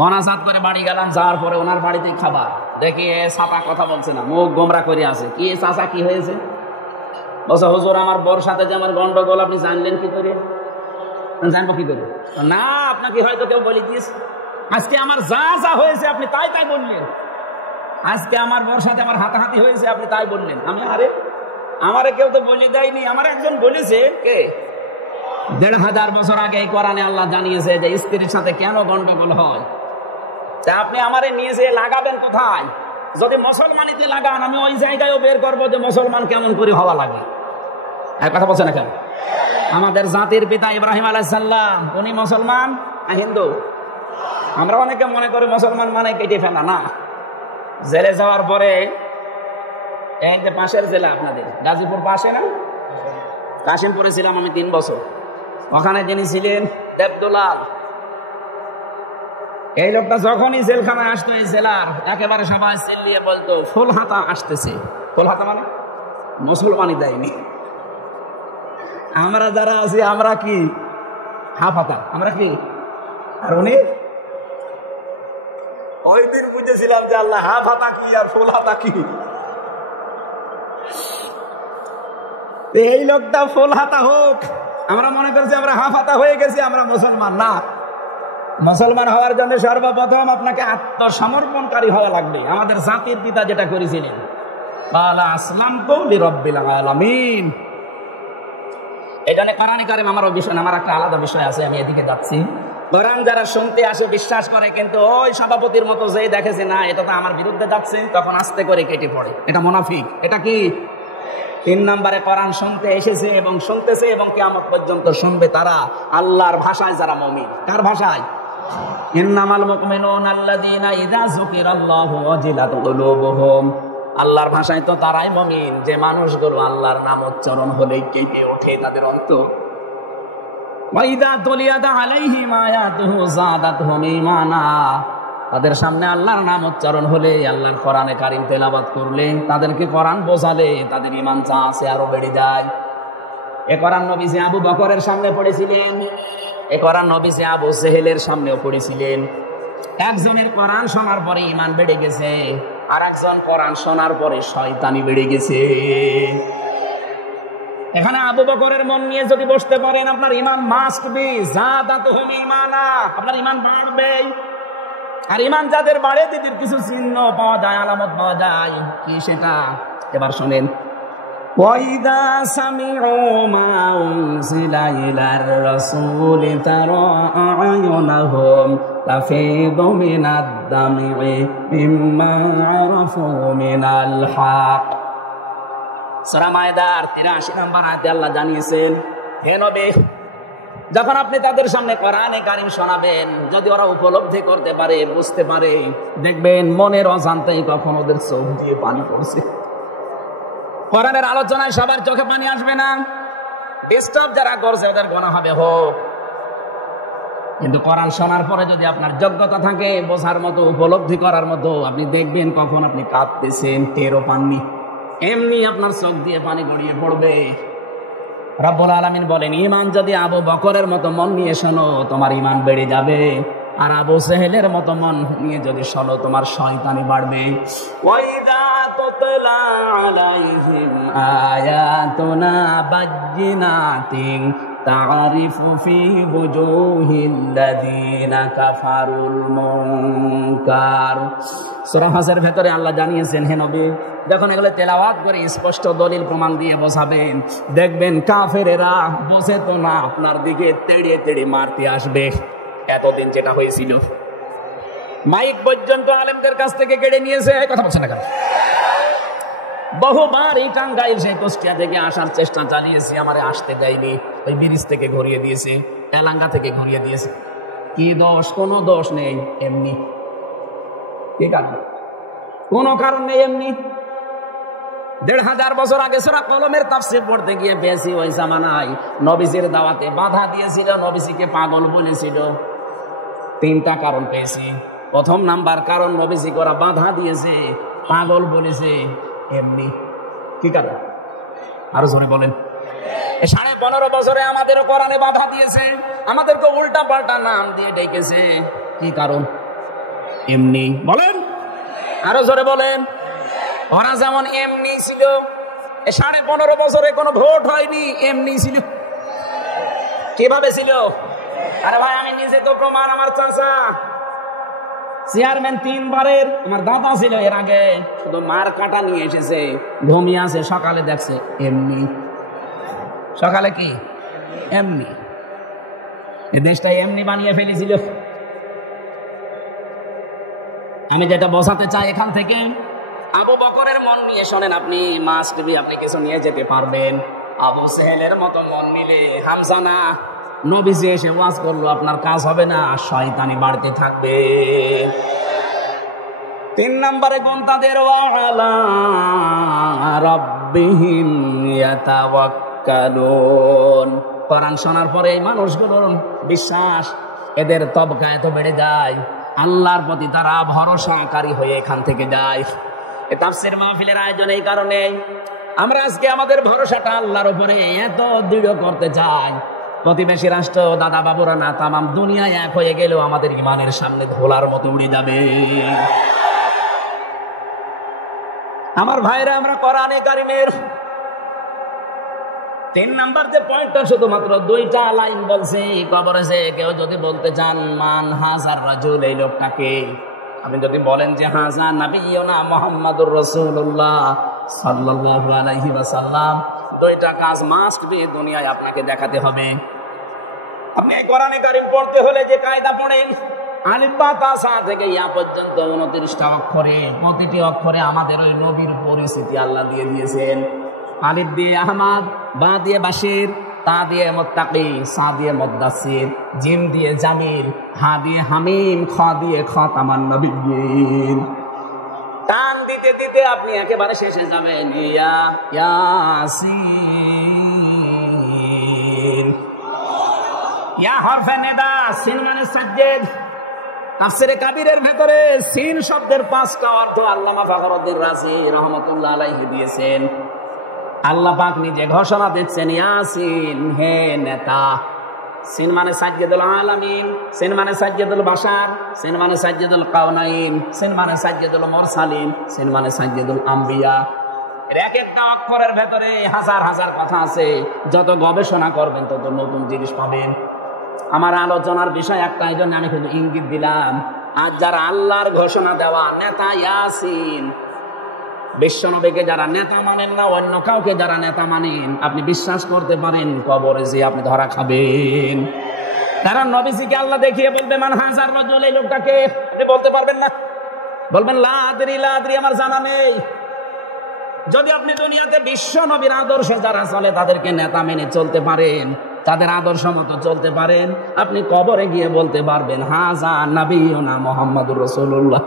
মনাজাত করে বাড়ি গেলাম, যাওয়ার পরে ওনার বাড়িতেই খাবার দেখি চাচা কথা বলছে না, মুখ গোমরা করে আছে। কি চাচা, কি হয়েছে? বলছে হুজুর আমার বর সাথে যে আমার গন্ডগোল, আপনি জানলেন কি করে? জানবো কি করে? না, আপনাকে হয়তো কেউ বলে দিয়েছে। আজকে আমার যা যা হয়েছে আপনি তাই তাই বললেন। আজকে আমার বর সাথে আমার হাতাহাতি হয়েছে, আপনি তাই বললেন। আমি আমারে কেউ তো বলে দেয়নি, আমার একজন বলেছে। কে? 1500 বছর আগে এই কোরআনে আল্লাহ জানিয়েছে যে স্ত্রীর সাথে কেন গন্ডগোল হয়। তা আপনি আমারে নিয়ে যে লাগাবেন কোথায়? যদি মুসলমানিতে লাগান, আমি ওই জায়গায়ও বের করবো যে মুসলমান কেমন করে হওয়া লাগে। এক কথা বলছে না কেন? আমাদের জাতির পিতা ইব্রাহিম আলাইহিস সালাম উনি মুসলমান না হিন্দু? আমরা অনেকে মনে করি মুসলমান মানে কেটে ফেলা, না। জেলে যাওয়ার পরে এই যে পাশের জেলা আপনাদের গাজীপুর পাশে না, কাশিমপুরে ছিলাম আমি 3 বছর। ওখানে যিনি ছিলেন দেবদুলাল, এই লোকটা যখনই জেলখানায় আসতো এই জেলার একেবারে সবাই চিল্লিয়ে বলতো ফুল হাতা আসতেছে। ফুল হাতা মানে মুসলমানই দেয়নি। আমরা যারা আছি আমরা কি হাফ হাতা, আমরা কি? আর উনি ওই দিন বুঝেছিলাম যে আল্লাহ হাফ হাতা কি আর ফুল হাতা কি। এই লোকটা ফুল হাতা হোক, আমরা মনে করছি আমরা হাফ হাতা হয়ে গেছি, আমরা মুসলমান না। মুসলমান হওয়ার জন্য সর্বপ্রথম আপনাকে আত্মসমর্পণকারী হওয়া লাগবে। আমাদের জাতির পিতা যেটা করেছিলেন, ক্বালা আসলামতু লিরাব্বিল আলামিন। এই জন্য কোরআনে কারিম আমার বিষয়, আমার একটা আলাদা বিষয় আছে, আমি এদিকে যাচ্ছি। কোরআন যারা শুনতে আসে বিশ্বাস করে, কিন্তু ওই সভাপতির মতো যেই দেখেছে না এটা তো আমার বিরুদ্ধে যাচ্ছে, তখন আস্তে করে কেটে পড়ে। এটা মুনাফিক। এটা কি? 3 নম্বরে কোরআন শুনতে এসেছে এবং শুনতেছে এবং কিয়ামত পর্যন্ত শুনবে তারা আল্লাহর ভাষায় যারা মুমিন। কার ভাষায়? ইন্নামাল মুমিনুনা আল্লাযীনা ইযা যুকিরাল্লাহু ওয়াজিলাত কুলুবুহুম। আল্লাহর ভাষায় তো তারাই মুমিন যে মানুষগুলো আল্লাহর নাম উচ্চারণ হলেই কেঁপে ওঠে তাদের অন্তর। ওয়া ইযা তুলিয়াত আলাইহিম আয়াতুহু যাদাতহুম ঈমানা। তাদের সামনে আল্লাহর নাম উচ্চারণ হলে, আল্লাহর কোরআনে কারিম তেলাওয়াত করলে, তাদেরকে কোরআন বোঝালে তাদের ঈমান যা আছে আরো বেড়ে যায়। এ কোরআন নবী আবু বকরের সামনে পড়েছিলেন, এ কোরআন নবী আবু জেহেলের সামনেও পড়েছিলেন। একজনের কোরআন শোনার পরে ঈমান বেড়ে গেছে, আর একজন কোরআন শোনার পরে শয়তানি বেড়ে গেছে। এখানে আবু বকরের মন নিয়ে যদি বসতে পারেন, আপনার ঈমান মাস্ট বি যাদাতুহুম ঈমানা, আপনার ঈমান বাড়বেই। আর ঈমান যাদের বাড়ে তাদের কিছু চিহ্ন পাওয়া যায়, আলামত পাওয়া যায়। কি সেটা? এবার শুনেন। ওয়াইদা সামিউ মা উনজিলা ইলার রাসূলি তারা আ'য়ুনাহুম তাফিদু মিনাদ দামি মিম্মা আরাফু মিনাল হক। সূরা মায়দার 83 নম্বর আয়াতে আল্লাহ জানিয়েছেন, হে নবী, যখন আপনি তাদের সামনে কোরআনে কারিম শোনাবেন, যদি ওরা উপলব্ধি করতে পারে, বুঝতে পারে, দেখবেন মনের অজান্তেই কখন ওদের চোখ দিয়ে পানি পড়ছে। কোরআনের আলোচনায় সবার চোখে পানি আসবে না, ডিস্টার্ব যারা করছে ওদের গুনাহ হবে হোক। কিন্তু কোরআন শোনার পরে যদি আপনার যোগ্যতা থাকে, বোঝার মতো, উপলব্ধি করার মতো, আপনি দেখবেন কখন আপনি কাঁদতেছেন, টেরও পাননি, এমনি আপনার চোখ দিয়ে পানি গড়িয়ে পড়বে। রব্বুল আলামিন বলেন, ঈমান যদি আবু বকরের মতো মন নিয়ে শোনো, তোমার ঈমান বেড়ে যাবে। আর আবু জেহেলের মতো মন নিয়ে যদি শোনো, তোমার শয়তানি বাড়বে। ওয়াইদা তুতলা আলাইহিম আয়াতুনা বাজ্জিনাতিন তা'রিফু ফি বুজুহিল্লাযীনা কাফারুল মুনকার। সূরা হাজের ভেতরে আল্লাহ জানিয়েছেন, হে নবী, যখন এগুলো তেলাওয়াত করে স্পষ্ট দলিল প্রমাণ দিয়ে বোঝাবেন, দেখবেন কাফেরেরা বোঝে তো না, আপনার দিকে তেড়িয়ে তেড়িয়ে মারতে আসবে। এতদিন যেটা হয়েছিল, মাইক পর্যন্ত আলেমদের কাছ থেকে কেড়ে নিয়েছে। কথা বলছে না কেন? বহুবার এই টাঙ্গাইল সেই কুষ্টিয়া থেকে আসার চেষ্টা চালিয়েছি, আমারে আসতে দেয়নি। ওই ব্রিজ থেকে ঘুরিয়ে দিয়েছে, এলাঙ্গা থেকে ঘুরিয়ে দিয়েছে। কি দোষ? কোনো দোষ নেই, এমনি। কি কারণ? কোনো কারণ নেই, এমনি। 1500 বছর আগে সূরা কলমের তাফসীর পড়তে গিয়ে পেয়েছি ওই জামানায় নবীজির দাওয়াতে বাধা দিয়েছিল, নবীজিকে পাগল বলেছিল। 3টা কারণ পেয়েছি। প্রথম নাম্বার কারণ, নবীজিকে ওরা বাধা দিয়েছে, পাগল বলেছে, এমনি। কি কারণ? আরো জোরে বলেন। 15.5 বছরে আমাদেরও কোরআনে বাধা দিয়েছে, আমাদেরকে উল্টা পাল্টা নাম দিয়ে ডেকেছে। কি কারণ? এমনি। বলেন, আরো জোরে বলেন। ওরা যেমন এমনি ছিল, 15.5 বছরে কোনো ভোট হয়নি, এমনি ছিল। কিভাবে ছিল? আরে ভাই, আমি নিজে তো প্রমাণ। আমার চাচা চেয়ারম্যান 3 বারের, আমার দাদা ছিল এর আগে, শুধু মার কাটা নিয়ে এসেছে, ঘুমিয়ে আছে, সকালে দেখছে এমনি। সকালে কি? এমনি। এই দেশটা এমনি বানিয়ে ফেলেছিল। আমি যেটা বোঝাতে চাই এখান থেকে, আবু বকরের মন নিয়ে শোনেন, আপনি মাস্ট বি, আপনি কিছু নিয়ে যেতে পারবেন। আবু সেহেলের মতো মন নিলে হামজা না, নবীজি এসে ওয়াজ করলো, আপনার কাজ হবে না, শয়তানি বাড়তে থাকবে। 3 নম্বরে গুণ তাদের, ওয়ালা রাব্বিহিম ইয়াতাওয়াক্কালুন। কোরআন শোনার পরে এই মানুষগুলোর বিশ্বাস, এদের তবকা এত বেড়ে যায়, আল্লাহর প্রতি তারা ভরসাকারী হয়ে এখান থেকে যায়। এই তাফসীর মাহফিলের আয়োজন এই কারণে, আমরা আজকে আমাদের ভরসাটা আল্লাহর উপরে এত দৃঢ় করতে চাই। প্রতিবেশী রাষ্ট্র, দাদা বাবুরা না, তামাম দুনিয়ায় এক হয়ে গেলেও আমাদের ইমানের সামনে ধোলার মতো উড়ে যাবে। আমার ভাইরা, আমরা কোরআনে কারিমের 3 নাম্বার যে পয়েন্টটা, শুধুমাত্র 2টা লাইন বলছে। কবরে যে কেউ যদি বলতে চান মান হাজার রাজুল, এই লোকটাকে আপনি যদি বলেন যে হাজা নাবিয়ুনা মুহাম্মাদুর রাসূলুল্লাহ সাল্লাল্লাহু আলাইহি ওয়াসাল্লাম, 2টা কাজ মাস্ট বি দুনিয়ায় আপনাকে দেখাতে হবে। আপনি এই কোরআনে কারিম পড়তে হলে যে কায়দা পড়েন, আলিফ বা তা সা থেকে ইয়া পর্যন্ত 29টা অক্ষরে, প্রতিটি অক্ষরে আমাদের ওই নবীর পরিচিতি আল্লাহ দিয়ে দিয়েছেন। আলিফ দিয়ে আহমদ, বা দিয়ে বাশির, তা দিয়ে মুত্তাকি, সা দিয়ে মুদ্দাসির, জিম দিয়ে জামিল, হা দিয়ে হামিম, খ দিয়ে খাতামান নবিয়্যিন। টান দিতে দিতে আপনি একেবারে শেষে যাবেন, ইয়া ইয়াসিন। ইয়া হরফে নিদা, সিন মানে সাজ্জেদ। তাফসীরে কাবীরের ভেতরে সিন শব্দের 5টা অর্থ আল্লামা ফখরুদ্দীন রাজি রাহমাতুল্লাহ আলাইহি দিয়েছেন। আল্লাহ পাক নিজে ঘোষণা দিচ্ছেন, ইয়াসিন, হে নেতা। সিন মানে সাজ্জেদুল আলামিন, সিন মানে সাজ্জেদুল বাশার, সিন মানে সাজ্জেদুল কাউনাইন, সিন মানে সাজ্জেদুল মুরসালিন, সিন মানে সাজ্জেদুল আম্বিয়া। এর এক একটা অক্ষরের ভেতরে হাজার হাজার কথা আছে। যত গবেষণা করবেন তত নতুন জিনিস পাবেন। আমার আলোচনার বিষয় একটা, এই জন্য আমি শুধু ইঙ্গিত দিলাম। আজ যারা আল্লাহর ঘোষণা দেওয়া নেতা ইয়াসিন, বিশ্বনবীকে যারা নেতা মানেন না, অন্য কাউকে যারা নেতা মানেন, আপনি বিশ্বাস করতে পারেন কবরে যে আপনি ধরা খাবেন। কারণ নবীজিকে আল্লাহ দেখিয়ে বলবে মান হাজার রাজুল, এই লোকটাকে আপনি বলতে পারবেন না। বলবেন লা আদরি, লা আদরি, আমার জানা নেই। যদি আপনি দুনিয়াতে বিশ্ব নবীর আদর্শে যারা চলে তাদেরকে নেতা মেনে চলতে পারেন, তাদের আদর্শ মতো চলতে পারেন, আপনি কবরে গিয়ে বলতে পারবেন হাজা নাবিয়ুনা মুহাম্মাদুর রাসূলুল্লাহ।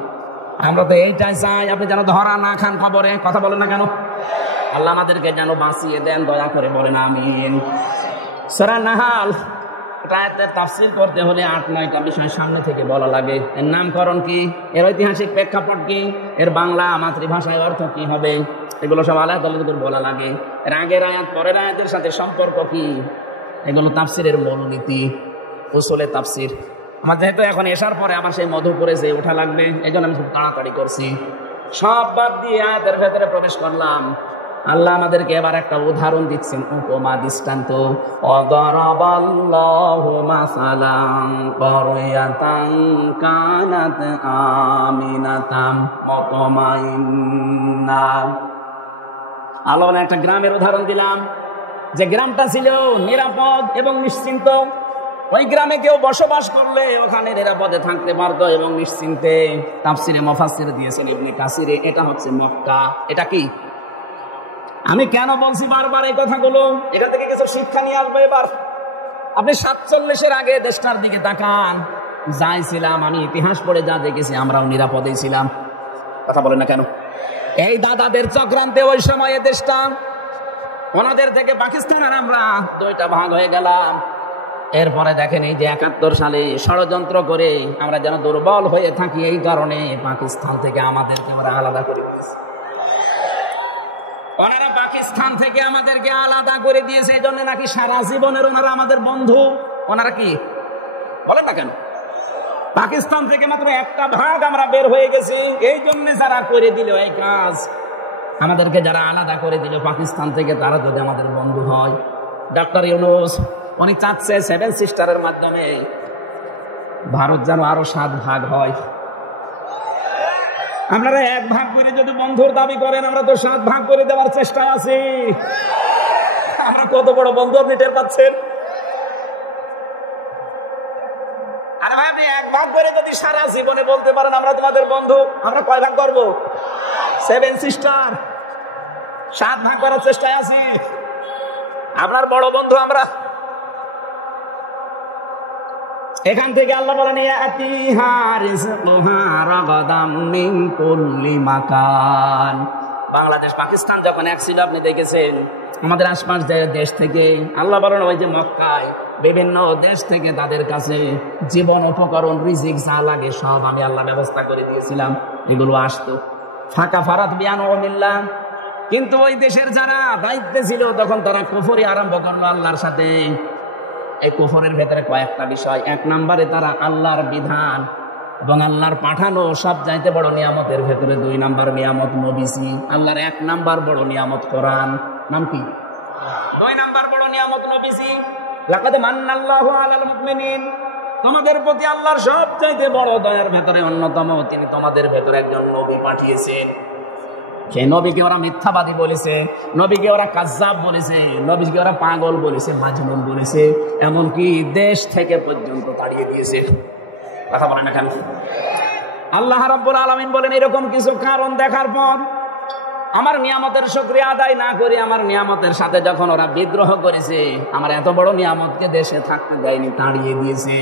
আমরা তো এইটাই চাই, আপনি যেন ধরা না খান কবরে। কথা বলেন না কেন? আল্লাহ আমাদেরকে যেন বাঁচিয়ে দেন, দয়া করে বলেন আমিন। সূরা নাহাল, আয়াতের তাফসীর করতে হলে 8-9টা বিষয় সামনে থেকে বলা লাগে। এর নামকরণ কি, এর ঐতিহাসিক প্রেক্ষাপট কি, এর বাংলা মাতৃভাষায় অর্থ কি হবে, এগুলো সব আলাদা আলাদা করে বলা লাগে। এর আগের আয়াত পরের আয়াতের সাথে সম্পর্ক কি, এগুলো তাফসীরের মূলনীতি, উসুলে তাফসীর। আমার যেহেতু এখন এসার পরে আবার সেই মধুপুরে যে ওঠা লাগবে, এই জন্য আমি খুব তাড়াতাড়ি করছি। সব বাদ দিয়ে আয়াতের ভেতরে প্রবেশ করলাম। আল্লাহ আমাদেরকে এবার একটা উদাহরণ দিচ্ছেন, উপমা দৃষ্টান্ত। অদরাবাল্লাহু মাসালান ক্বরয়াতান কানাত আমিনাতাম মুতমাইন্না আল্লাহ একটা গ্রামের উদাহরণ দিলাম, যে গ্রামটা ছিল নিরাপদ এবং নিশ্চিন্ত। ওই গ্রামে কেউ বসবাস করলে ওখানে নিরাপদে থাকতে পারতো এবং নিশ্চিন্তে। তাফসিরে মুফাসসির দিয়েছেন ইবনে কাসিরে, এটা হচ্ছে মক্কা। এটা কি, আমি কেন বলছি বারবার এই কথাগুলো, এখান থেকে কিছু শিক্ষা নিয়ে আসবে। এবার আপনি 47-এর আগে দেশটার দিকে তাকান, যাই ছিলাম, আমি ইতিহাস পড়ে যা দেখেছি, আমরাও নিরাপদেই ছিলাম। কথা বলেন না কেন? এই দাদাদের চক্রান্তে ওই সময়ে দেশটা, ওনাদের থেকে পাকিস্তান আর আমরা দুইটা ভাগ হয়ে গেলাম। এরপরে দেখেন এই যে 71 সালে ষড়যন্ত্র করে আমরা যেন দুর্বল হয়ে থাকি, এই কারণে পাকিস্তান থেকে আমাদেরকে ওরা আলাদা করে দিয়েছে। ওনারা পাকিস্তান থেকে আমাদেরকে আলাদা করে দিয়েছে, এই জন্য নাকি সারা জীবনের ওনারা আমাদের বন্ধু। ওনারা কি বলেন না কেন? পাকিস্তান থেকে মাত্র একটা ভাগ আমরা বের হয়ে গেছি, এই জন্য যারা করে দিল এই কাজ, আমাদেরকে যারা আলাদা করে দিল পাকিস্তান থেকে, তারা যদি আমাদের বন্ধু হয়। ডক্টর ইউনূস উনি চাচ্ছে 7 সিস্টারের মাধ্যমে ভারত যেন আরো 7 ভাগ হয়। আপনারা 1 ভাগ করে যদি বন্ধুর দাবি করেন, আমরা তো 7 ভাগ করে দেওয়ার চেষ্টায় আছি। আমরা কত বড় বন্ধু আপনি টের পাচ্ছেন? আরে ভাই, আপনি 1 ভাগ করে যদি সারা জীবনে বলতে পারেন আমরা তোমাদের বন্ধু, আমরা কয় ভাগ করবো? 7 সিস্টার, 7 ভাগ করার চেষ্টায় আছি। আপনার বড় বন্ধু আমরা। এখান থেকে আল্লাহ বলেন বাংলাদেশ পাকিস্তান যখন এক ছিল, আপনি দেখেছেন আমাদের আশপাশ দেশ থেকে, আল্লাহ বলেন ওই যে মক্কায় বিভিন্ন দেশ থেকে তাদের কাছে জীবন উপকরণ, রিজিক যা লাগে সব আমি আল্লাহ ব্যবস্থা করে দিয়েছিলাম। এগুলো আসতো ফাঁকা ফারাত বিয়ান ও মিল্লা। কিন্তু ওই দেশের যারা দায়িত্বে ছিল তখন তারা কুফরি আরম্ভ করলো আল্লাহর সাথে। এই কুফরের ভেতরে কয়েকটা বিষয়। 1 নম্বরে তারা আল্লাহর বিধান এবং আল্লাহর পাঠানো সব চাইতে বড় নিয়ামতের ভেতরে 2 নম্বর নিয়ামত নবীজি। আল্লাহর 1 নম্বর বড় নিয়ামত কোরআন, নাম কি? 2 নম্বর বড় নিয়ামত নবীজি। লাকাদ মান্নাল্লাহু আলাল মুমিনিন, তোমাদের প্রতি আল্লাহর সব চাইতে বড় দয়ার ভেতরে অন্যতম, তিনি তোমাদের ভেতরে একজন নবী পাঠিয়েছেন। সেই নবীকে ওরা মিথ্যাবাদী বলেছে, নবীকে ওরা কাজ্জাব বলেছে, নবীকে ওরা পাগল বলেছে, মাজনুন বলেছে, এমনকি দেশ থেকে পর্যন্ত তাড়িয়ে দিয়েছে। কথা বলেন না কেন? আল্লাহ রাব্বুল আলামিন বলেন, এরকম কিছু কারণ দেখার পর আমার নিয়ামতের শুকরিয়া আদায় না করে আমার নিয়ামতের সাথে যখন ওরা বিদ্রোহ করেছে, আমার এত বড় নিয়ামতকে দেশে থাকতে দেয়নি, তাড়িয়ে দিয়েছে।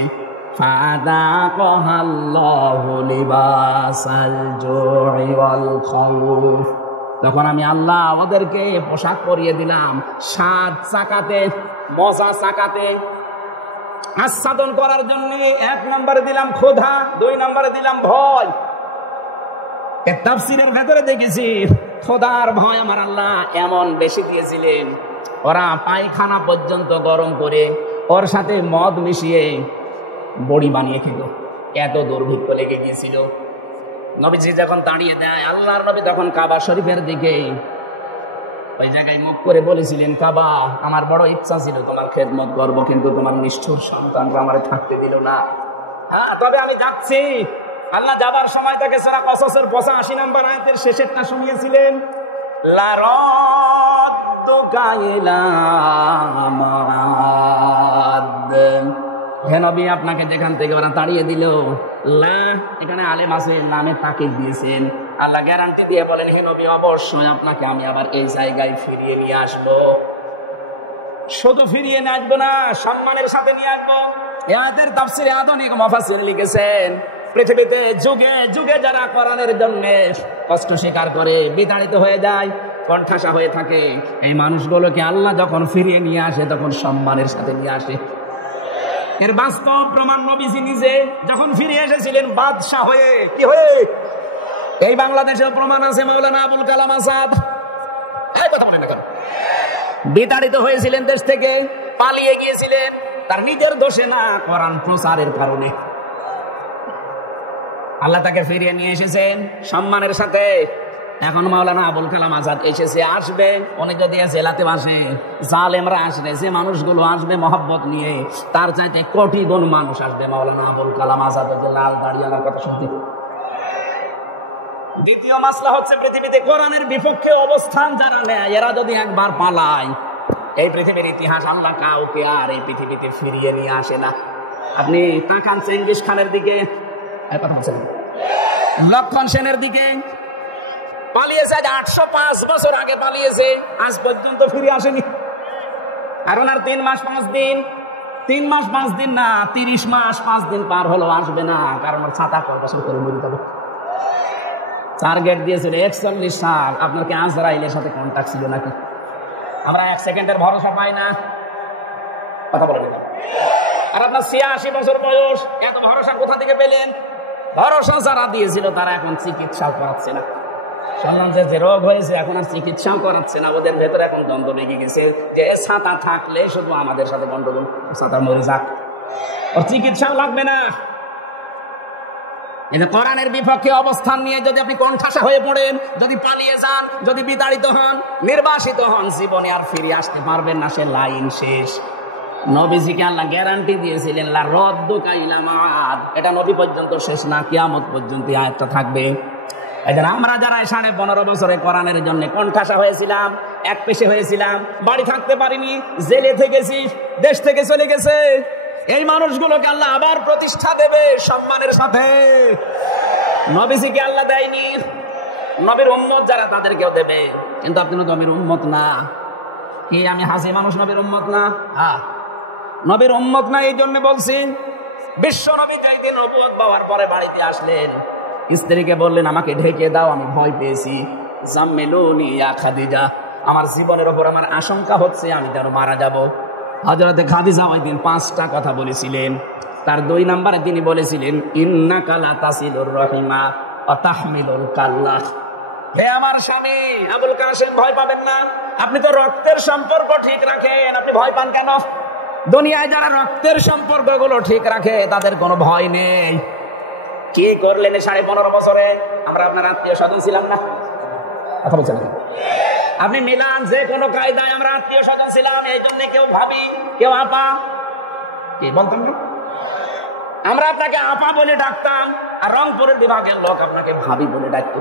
তখন আমি আল্লাহ ওদেরকে পোশাক পরিয়ে দিলাম 7 চাকাতে, মজা চাকাতে আস্বাদন করার জন্য। 1 নম্বরে দিলাম ক্ষুধা, 2 নম্বরে দিলাম ভয়। তাফসীরের ভেতরে দেখেছি খোদার ভয় আমার আল্লাহ এমন বেশি দিয়েছিলেন, ওরা পায়খানা পর্যন্ত গরম করে ওর সাথে মদ মিশিয়ে বড়ি বানিয়ে খেত। এত দুর্ভিক্ষ লেগে গিয়েছিল। নবীজি যখন দাঁড়িয়ে দেয়, আল্লাহর নবী তখন কাবা শরীফের দিকে ওই জায়গায় মুখ করে বলেছিলেন, কাবা, আমার বড় ইচ্ছা ছিল তোমার খেদমত করবো, কিন্তু তোমার নিষ্ঠুর সন্তানরা আমারে থাকতে দিল না। হ্যাঁ, তবে আমি যাচ্ছি। আল্লাহ যাবার সময় তাকে সূরা কসসের 85 নম্বর আয়াতের শেষেরটা শুনিয়েছিলেন, লারাতুকা ইলা মাআদ। হে নবী, আপনাকে যেখান থেকে ওরা তাড়িয়ে দিল, লা এখানে আলেম আছে, নামে তাকিদ দিয়েছেন। আল্লাহ গ্যারান্টি দিয়ে বলেন, হে নবী, অবশ্যই আপনাকে আমি আবার এই জায়গায় ফিরিয়ে নিয়ে আসবো। শুধু ফিরিয়ে নিয়ে আসবো না, সম্মানের সাথে নিয়ে আসবো। এই আয়াতের তাফসীরে আধুনিক মুফাসসির লিখেছেন, পৃথিবীতে যুগে যুগে যারা কোরআনের জন্য কষ্ট স্বীকার করে বিতাড়িত হয়ে যায়, কণ্ঠাসা হয়ে থাকে, এই মানুষগুলোকে আল্লাহ যখন ফিরিয়ে নিয়ে আসে তখন সম্মানের সাথে নিয়ে আসে। এর বাস্তব প্রমাণ নবীজি নিজে যখন ফিরে এসেছিলেন বাদশাহ হয়ে, কি হয়ে? এই বাংলাদেশের প্রমাণ আছে, মাওলানা আবুল কালাম আজাদ। কথা বলেন না কেন? বিতাড়িত হয়েছিলেন দেশ থেকে, পালিয়ে গিয়েছিলেন, তার নিজের দোষে না, কোরআন প্রচারের কারণে আল্লাহ তাকে ফিরিয়ে নিয়ে এসেছেন সম্মানের সাথে। এখন মাওলানা আবুল কালাম আজাদ এসেছে, আসবে। উনি যদি জেলাতে আসে, জালেমরা আসবে, যে মানুষগুলো আসবে মহব্বত নিয়ে, তার চাইতে কোটি গুণ মানুষ আসবে মাওলানা আবুল কালাম আজাদের যে লাল দাড়িওয়ালার কথা শুনতে। দ্বিতীয় মাসলা হচ্ছে পৃথিবীতে কোরআনের বিপক্ষে অবস্থান যারা নেয় এরা যদি একবার পালায়, এই পৃথিবীর ইতিহাস আল্লাহ কাউকে আর এই পৃথিবীতে ফিরিয়ে নিয়ে আসে না। আপনি তাকান চেঙ্গিস খানের দিকে, কথা বলছেন, লক্ষণ সেনের দিকে, পালিয়েছে 805 বছর আগে পালিয়েছে, আজ পর্যন্ত ফিরে আসেনি। আর ওনার 3 মাস 5 দিন, 3 মাস 5 দিন না 30 মাস 5 দিন পার হলো আসবে না, কারণ ওর ছাতা বছর করে মরে যাবে। টার্গেট দিয়েছিল 41 সাল। আপনার কি আজরাইলের সাথে কন্ট্যাক্ট ছিল নাকি? আমরা 1 সেকেন্ডের ভরসা পাই না, কথা বলেন। আর আপনার 86 বছর বয়স, এত ভরসা কোথা থেকে পেলেন? ভরসা যারা দিয়েছিল তারা এখন চিকিৎসা করাচ্ছে না। শুনলাম যে রোগ হয়েছে এখন আর চিকিৎসাও করাচ্ছে না, ওদের ভেতরে এখন দ্বন্দ্ব লেগে গেছে যে ছাতা থাকলে শুধু আমাদের সাথে গন্ডগোল, ছাতা মরে যাক, ওর চিকিৎসাও লাগবে না। কোরআনের বিপক্ষে অবস্থান নিয়ে যদি আপনি কণ্ঠাসা হয়ে পড়েন, যদি পালিয়ে যান, যদি বিতাড়িত হন, নির্বাসিত হন, জীবনে আর ফিরে আসতে পারবেন না, সে লাইন শেষ। নবীজিকে আল্লাহ গ্যারান্টি দিয়েছিলেন লা রদ্দুকা ইলা মাআদ, এটা নবী পর্যন্ত শেষ না, কিয়ামত পর্যন্ত এই আয়াতটা থাকবে। এজন্য আমরা যারা 15.5 বছরে কোরআনের জন্য কণ্ঠাসা হয়েছিলাম, এক পেশে হয়েছিলাম, বাড়ি থাকতে পারিনি, জেলে থেকেছি, দেশ থেকে চলে গেছে, এই মানুষগুলোকে আল্লাহ আবার প্রতিষ্ঠা দেবে সম্মানের সাথে। নবীজিকে আল্লাহ দেয়নি, নবীর উম্মত যারা তাদেরকেও দেবে, কিন্তু আপনি নবীর উম্মত না। কি আমি হাসি মানুষ নবীর উম্মত না? হ্যাঁ, নবীর উম্মত না। এই জন্য বলছি, বিশ্ব নবী যেদিন নবুয়ত পাওয়ার পরে বাড়িতে আসলেন, স্ত্রীকে বললেন আমাকে ঢেকে দাও, আমি ভয় পেয়েছি, জাম্মিলুনি ইয়া খাদিজা, আমার জীবনের ওপর আমার আশঙ্কা হচ্ছে আমি যেন মারা যাব। হযরতে খাদিজা ওই দিন 5টা কথা বলেছিলেন। তার 2 নম্বরে তিনি বলেছিলেন ইন্নাকা লা তাসিলুর রহিমা ওয়া তাহমিলুল কাল্লা। হে আমার স্বামী আবুল কাসেম, ভয় পাবেন না, আপনি তো রক্তের সম্পর্ক ঠিক রাখেন, আপনি ভয় পান কেন? দুনিয়ায় যারা রক্তের সম্পর্কগুলো ঠিক রাখে তাদের কোনো ভয় নেই। কি করলেন 15.5 বছরে? আমরা আপনার আত্মীয় স্বজন ছিলাম না, কথা বলছেন। আপনি মিলান যে কোনো কায়দায় আমরা আত্মীয় স্বজন ছিলাম, এই জন্য কেউ ভাবি, কেউ আপা, কি বলতাম না, আমরা আপনাকে আপা বলে ডাকতাম, আর রংপুরের বিভাগের লোক আপনাকে ভাবি বলে ডাকত।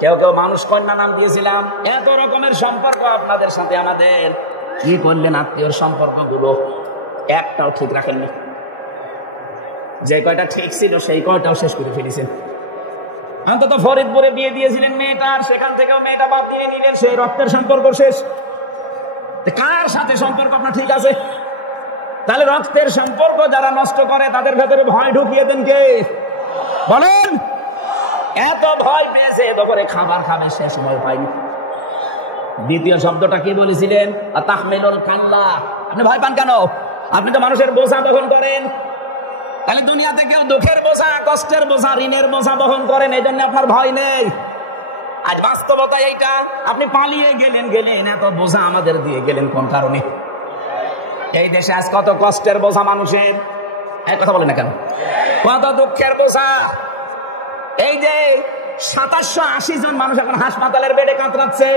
কেউ কেউ মানুষ কন্যা নাম দিয়েছিলাম। এত রকমের সম্পর্ক আপনাদের সাথে আমাদের। কি করলেন আত্মীয়র সম্পর্কগুলো? একটাও ঠিক রাখেননি। যে কয়টা ঠিক ছিল সেই কয়টাও শেষ করে ফেলেছেন। অন্তত ফরিদপুরে বিয়ে দিয়েছিলেন মেয়েটার, সেখান থেকেও মেয়েটা বাদ দিয়ে নিলেন, সেই রক্তের সম্পর্ক শেষ। কার সাথে সম্পর্ক আপনার ঠিক আছে? তাহলে রক্তের সম্পর্ক যারা নষ্ট করে তাদের ভেতরে ভয় ঢুকিয়ে দেন কে? বলেন। এত ভয় পেয়েছে এত করে খাবার খাবে, সে সময় পাইনি। দ্বিতীয় শব্দটা কি বলেছিলেন? তাহমিলুল কাল্লা। আপনি ভয় পান কেন? আপনি তো মানুষের বোঝা বহন করেন। তাহলে দুনিয়াতে কেউ দুঃখের বোঝা, কষ্টের বোঝা, ঋণের বোঝা বহন করেন, এই জন্য আপনার ভয় নেই। আজ বাস্তবতা এইটা, আপনি পালিয়ে গেলেন, এত বোঝা আমাদের দিয়ে গেলেন কোন কারণে? এই দেশে আজ কত কষ্টের বোঝা মানুষের, এক কথা বলেন না কেন? কত দুঃখের বোঝা। এই যে 2780 জন মানুষ এখন হাসপাতালের বেডে কাতরাচ্ছে,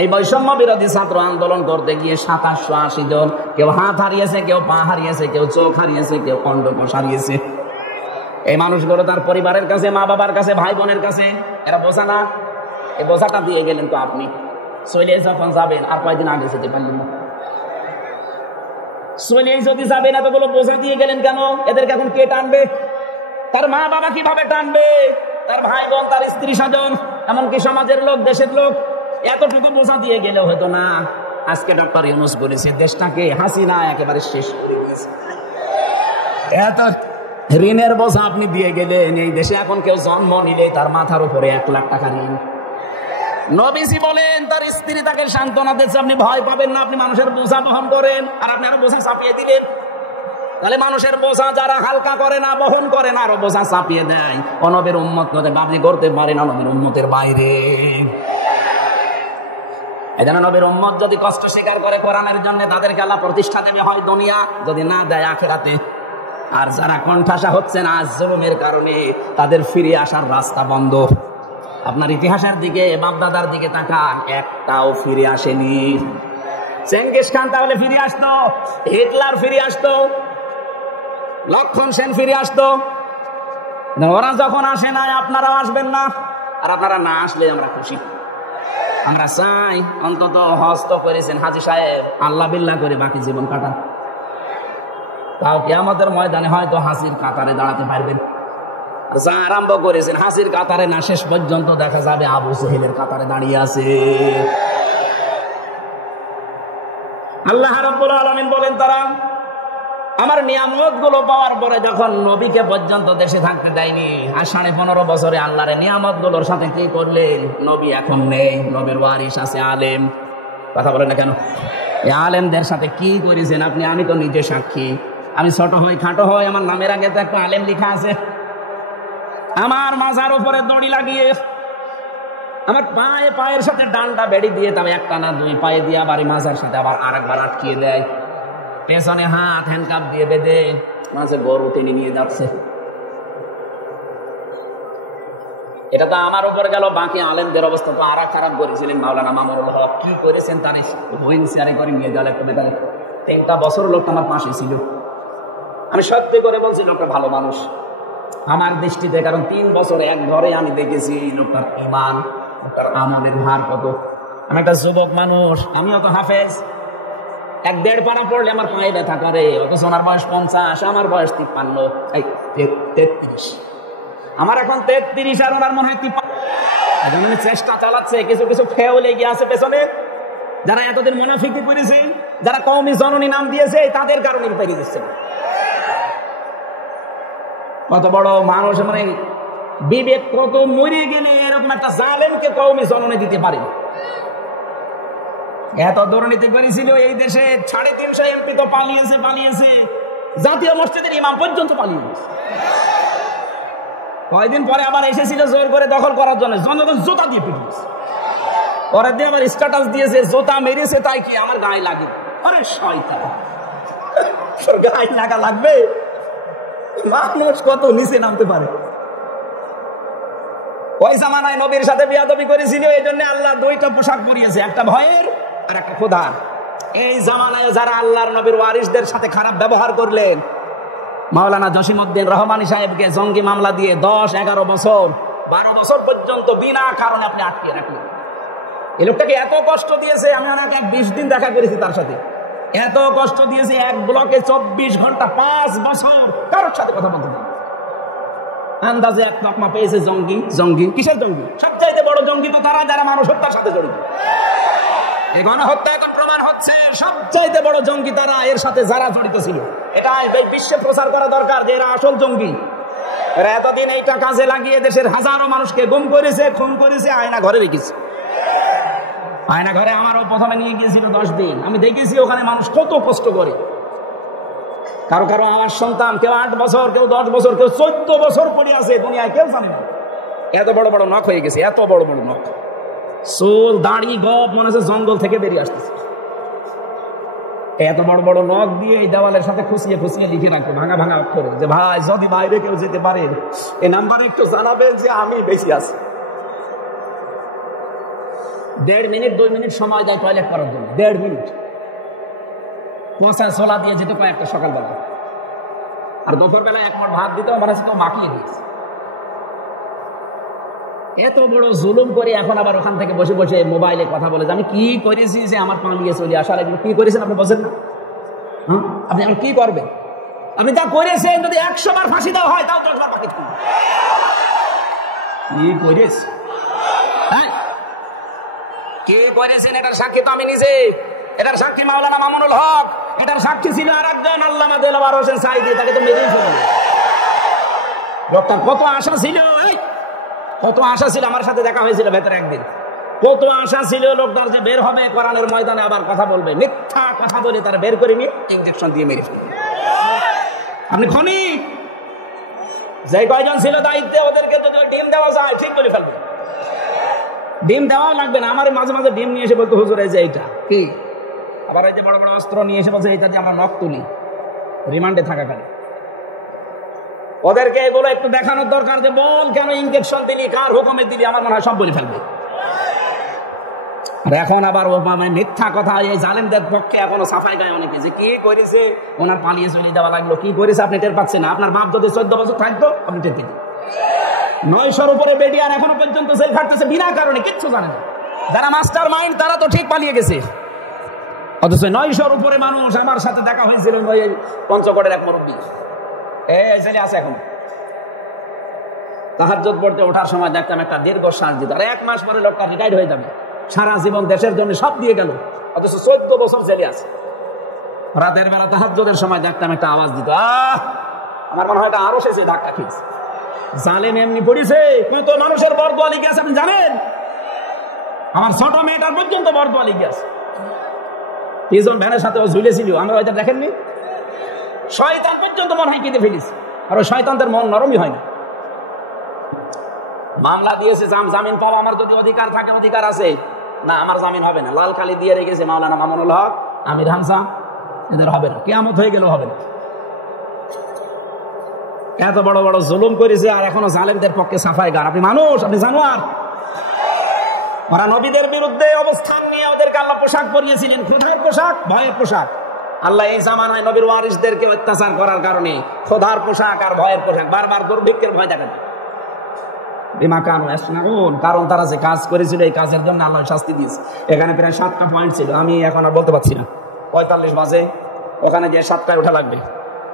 এই বৈষম্য বিরোধী ছাত্র আন্দোলন করতে গিয়ে 2780 জন, কেউ হাত হারিয়েছে, কেউ পা হারিয়েছে, কেউ চোখ হারিয়েছে, কেউ অন্ডকোষ হারিয়েছে। এই মানুষগুলো তার পরিবারের কাছে, মা বাবার কাছে, ভাই বোনের কাছে, এরা বোঝা না। এই বোঝাটা দিয়ে গেলেন তো আপনি। চলে যখন যাবেন, আর কয়দিন আগে যেতে পারলেন না। চলে যদি যাবেন, এতগুলো বোঝা দিয়ে গেলেন কেন? এদেরকে এখন কে টানবে? তার মা বাবা কিভাবে টানবে? তার ভাই বোন, তার স্ত্রী স্বজন, এমনকি সমাজের লোক, দেশের লোক। এতটুকু বোঝা দিয়ে গেলে হয়তো না। আজকে ডক্টর ইউনূস বলেছে দেশটাকে হাসিনা একেবারে শেষ করে দিয়েছে। এত ঋণের বোঝা আপনি দিয়ে গেলেন। এই দেশে এখন কেউ জন্ম নিলে তার মাথার উপরে 1 লাখ টাকা ঋণ। নবীজি বলেন তার স্ত্রী তাকে সান্ত্বনা দিচ্ছে, আপনি ভয় পাবেন না, আপনি মানুষের বোঝা বহন করেন, আর আপনি আরো বোঝা চাপিয়ে দিলেন। তাহলে মানুষের বোঝা যারা হালকা করে না, বহন করে না, আরো বোঝা চাপিয়ে দেয়। নবীর উম্মত আপনি করতে পারেন না, নবীর উম্মতের বাইরে। এই জন্য নবীর উম্মত যদি কষ্ট স্বীকার করে কোরআনের জন্য, তাদেরকে আল্লাহ প্রতিষ্ঠা দেবে, হয় দুনিয়া, যদি না দেয় আখিরাতে। আর যারা কণ্ঠাসা হচ্ছেন আজ জুলুমের কারণে, তাদের ফিরে আসার রাস্তা বন্ধ। আপনার ইতিহাসের দিকে, বাপদাদার দিকে তাকান, একটাও ফিরে আসেনি। চেঙ্গিস খান তাহলে ফিরে আসতো, হিটলার ফিরে আসতো, লক্ষণ সেন ফিরে আসতো, ওরা যখন আসে না আপনারাও আসবেন না, আর আপনারা না আসলে আমরা খুশি। আমরা চাই অন্তত হজ তো করেছেন হাজী সাহেব, আল্লাহ বিল্লাহ করে বাকি জীবন কাটান, তাও কিয়ামতের ময়দানে হয়তো হাসির কাতারে দাঁড়াতে পারবেন। যা আরম্ভ করেছেন হাসির কাতারে না, শেষ পর্যন্ত দেখা যাবে আবু জেহেলের কাতারে দাঁড়িয়ে আছে। আল্লাহ রাব্বুল আলামিন বলেন, তারা আমার নিয়ামত গুলো পাওয়ার পরে যখন নবীকে পর্যন্ত দেশে থাকতে দেয়নি, আর 15.5 বছরে আল্লাহর নিয়ামত গুলোর সাথে কি করলেন? নবী এখন নেই, নবীর ওয়ারিস আছে আলেম। কথা বলেন না কেন? এই আলেমদের সাথে কি করেছেন আপনি? আমি তো নিজে সাক্ষী। আমি ছোট হই খাটো হই, আমার নামের আগে তো একটা আলেম লেখা আছে। আমার মাজার উপরে দড়ি লাগিয়ে, আমার পায়ের সাথে ডানটা বেড়ি দিয়ে, তবে একটা না দুই পায়ে দিয়ে আবার মাজার সাথে আবার আরেকবার আটকিয়ে দেয়, পেছনে হাত হ্যান্ডকাপ দিয়ে বেঁধে মাঝে গরু টেনে নিয়ে যাচ্ছে। এটা তো আমার উপর গেল, বাকি আলেমদের অবস্থা তো আর খারাপ করেছিলেন মাওলানা মামুনুল হক। কি করেছেন তার হুইল চেয়ারে করে নিয়ে গেল একটা বেটারে। 3টা বছর লোকটা আমার পাশে ছিল। আমি সত্যি করে বলছি লোকটা ভালো মানুষ আমার দৃষ্টিতে, কারণ 3 বছর এক ঘরে আমি দেখেছি লোকটার ঈমান, লোকটার আমলের ভার কত। আমি একটা যুবক মানুষ, আমিও তো হাফেজ, 1-1.5 পারা পড়লে আমার পায়ে ব্যথা করে, অথচ ওনার বয়স 50, আমার বয়স 53, 33। আমার এখন 33 আর ওনার মনে হয় 53। চেষ্টা চালাচ্ছে, কিছু কিছু ফেউ লেগে আছে পেছনে, যারা এতদিন মুনাফিকি করেছে, যারা কওমি জননী নাম দিয়েছে, তাদের কারণে পেরিয়ে দিচ্ছে। কত বড় মানুষ, মানে বিবেক কত মরে গেলে এরকম একটা জালেমকে কওমি জননী দিতে পারে। এত দুর্নীতি করেছিল এই দেশে, 350 এমপি তো পালিয়েছে, জাতীয় মসজিদের ইমাম পর্যন্ত পালিয়েছে। কয়েকদিন পরে আবার এসেছিল জোর করে দখল করার জন্য, জনগণ জোতা দিয়ে পিটিয়েছে। পরের দিন আবার স্ট্যাটাস দিয়েছে, জোতা মেরেছে তাই কি আমার গায়ে লাগে। আরে শয়তান, গায়ে লাগা লাগবে? মানুষ কত নিচে নামতে পারে। ওই জামানায় নবীর সাথে বিয়াদবি করেছিল, এই জন্য আল্লাহ 2টা পোশাক পরিয়েছে, একটা ভয়ের আর একটা খোদার। এই জামানায় যারা আল্লাহর নবীর ওয়ারিসদের সাথে খারাপ ব্যবহার করলেন, মাওলানা জসিমউদ্দিন রহমানী সাহেবকে জঙ্গি মামলা দিয়ে 10, 11 বছর, 12 বছর পর্যন্ত বিনা কারণে আপনি আটকে রাখলেন। এই লোকটাকে এত কষ্ট দিয়েছে, আমি ওনাকে 20 দিন দেখা করেছি তার সাথে, এত কষ্ট দিয়েছে, এক ব্লকে 24 ঘন্টা 5 বছর কারোর সাথে কথা বলতে পারে। আন্দাজে এক তকমা পেয়েছে জঙ্গি। কিসের জঙ্গি? সবচাইতে বড় জঙ্গি তো তারা যারা মানুষ হত্যার সাথে জড়িত। এই গণহত্যা এখন প্রমাণ হচ্ছে, সবচাইতে বড় জঙ্গি তারা, এর সাথে যারা জড়িত ছিল। এটা বিশ্বে প্রচার করা দরকার যে এরা আসল জঙ্গি। এরা এতদিন এইটা কাজে লাগিয়ে দেশের হাজারো মানুষকে গুম করেছে, খুন করেছে, আয়না ঘরে রেখেছে। আয়না ঘরে আমারও প্রথমে নিয়ে গিয়েছিল 10 দিন। আমি দেখেছি ওখানে মানুষ কত কষ্ট করে। কারো আমার সন্তান, কেউ 8 বছর, কেউ 10 বছর, কেউ 14 বছর পড়ে আছে, দুনিয়ায় কেউ জানে না। এত বড় বড় নখ হয়ে গেছে, এত বড় বড় নখ, চুল দাড়ি গপ মনে হচ্ছে জঙ্গল থেকে বেরিয়ে আসতেছে। এত বড় বড় নখ দিয়ে এই দেওয়ালের সাথে খুশিয়ে লিখে রাখতো ভাঙা অক্ষরে যে, ভাই যদি বাইরে কেউ যেতে পারে এই নাম্বারে একটু জানাবেন যে আমি বেশি আছি। 1.5 মিনিট 2 মিনিট সময় দেয় টয়লেট করার জন্য, 1.5 মিনিট। পচা ছোলা দিয়ে যেতে কয়েকটা সকালবেলা, আর দুপুরবেলা 1 মুঠ ভাত দিতে মনে হচ্ছে তো মাখিয়ে দিয়েছে। এত বড় জুলুম করে এখন আবার ওখান থেকে বসে বসে মোবাইলে কথা বলে যে আমি কি করেছি যে আমার পালিয়ে চলে আসার, এগুলো কি করেছেন আপনি বোঝেন না? আপনি আমার কি করবেন? আপনি তা করেছেন, যদি 100 বার ফাঁসি দেওয়া হয় তাও 10 বার বাকি থাকবে। কি করেছে? হ্যাঁ, কে করেছেন এটার সাক্ষী তো আমি নিজে, এটার সাক্ষী মাওলানা মামুনুল হক, এটার সাক্ষী ছিল আরেকজন আল্লামা দেলাওয়ার হোসেন সাঈদী, তাকে তো মেরেই ফেলল। লোকটার কত আশা ছিল, কত আশা ছিল। আমার সাথে দেখা হয়েছিল ভেতরে একদিন, কত আশা ছিল লোকটার যে বের হবে কোরআনের ময়দানে আবার কথা বলবে। মিথ্যা কথা বলে তারা বের করে নিয়ে ইনজেকশন দিয়ে মেরে ফেলবে। আপনি ক্ষণিক যে কয়জন ছিল দায়িত্বে, ওদেরকে যদি ডিম দেওয়া যায় ঠিক বলে ফেলবে। ডিম দেওয়াও লাগবে না। আমার মাঝে মাঝে ডিম নিয়ে এসে বলতো, হুজুর এই যে এইটা কি, আবার এই যে বড় বড় অস্ত্র নিয়ে এসে বলছে এইটা দিয়ে আমরা নখ তুলি রিমান্ডে থাকাকালীন। ওদেরকে এগুলো একটু দেখানোর দরকার যে বল কেন ইনজেকশন দিলি, কার হুকুমে দিলি, আমার মনে হয় সব বলে ফেলবে। আর এখন আবার মিথ্যা কথা, এই জালেমদের পক্ষে এখনো সাফাই গায়ে অনেকে যে কি করেছে, ওনার পালিয়ে চলে দেওয়া লাগলো, কি করেছে আপনি টের পাচ্ছেন না। আপনার বাপ যদি 14 বছর থাকতো আপনি টের পেতেন। 900-র উপরে বেডি আর এখনো পর্যন্ত জেল খাটতেছে বিনা কারণে, কিচ্ছু জানে না। যারা মাস্টার মাইন্ড তারা তো ঠিক পালিয়ে গেছে, অথচ 900-র উপরে মানুষ। আমার সাথে দেখা হয়েছিল পঞ্চগড়ের এক মুরব্বী, এই জেলে আছে এখন। তাহাজ্জুদ পড়তে ওঠার সময় দেখতাম একটা দীর্ঘ শ্বাস দিত, আর 1 মাস পরে লোকটা রিটায়ার্ড হয়ে যাবে, সারা জীবন দেশের জন্য সব দিয়ে গেল, অথচ 14 বছর জেলে আছে। রাতের বেলা তাহাজ্জুদের সময় দেখতাম একটা আওয়াজ দিত, আমার মনে হয় এটা আরো শেষে ধাক্কা খেয়েছে। জালেম এমনি পড়িছে, কত মানুষের বরদোয়া লিখে আছে আপনি জানেন? আমার ছোট মেয়েটার পর্যন্ত বরদোয়া লিখে আছে। তিনজন ভ্যানের সাথে ও ঝুলেছিল, আমরা হয়তো দেখেননি। শয়তান পর্যন্ত মনে হয় কেঁদে ফেলিস, আর ওই শয়তানদের মন নরমই হয় না। মামলা দিয়েছে, জামিন পাওয়া আমার যদি অধিকার থাকে, অধিকার আছে না, আমার জামিন হবে না। লালকালি দিয়ে রেখেছে মাওলানা মামুনুল হক, আমির হামজা, এদের হবে না, কিয়ামত হয়ে গেলেও হবে না। এত বড় বড় জুলুম করেছে, আর এখনো জালেমদের পক্ষে সাফাই গান। আপনি মানুষ, আপনি জানোয়ার। ওরা নবীদের বিরুদ্ধে অবস্থান নিয়ে ওদেরকে আল্লাহ পোশাক পরিয়েছিলেন, খোদার পোশাক, ভয়ের পোশাক। আল্লাহ এই জামানায় নবীর ওয়ারিসদেরকে অত্যাচার করার কারণে খোদার পোশাক আর ভয়ের পোশাক, বারবার দুর্ভিক্ষের ভয় দেখাচ্ছে। কারণ তারা যে কাজ করেছিল, এই কাজের জন্য আল্লাহ শাস্তি দিয়েছে। এখানে প্রায় 7টা পয়েন্ট ছিল, আমি এখন আর বলতে পারছি না। 45 বাজে, ওখানে যে 7টায় ওঠা লাগবে,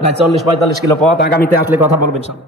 40-45 কিলো পথ। আগামীতে আসলে কথা বলবেন সামনে।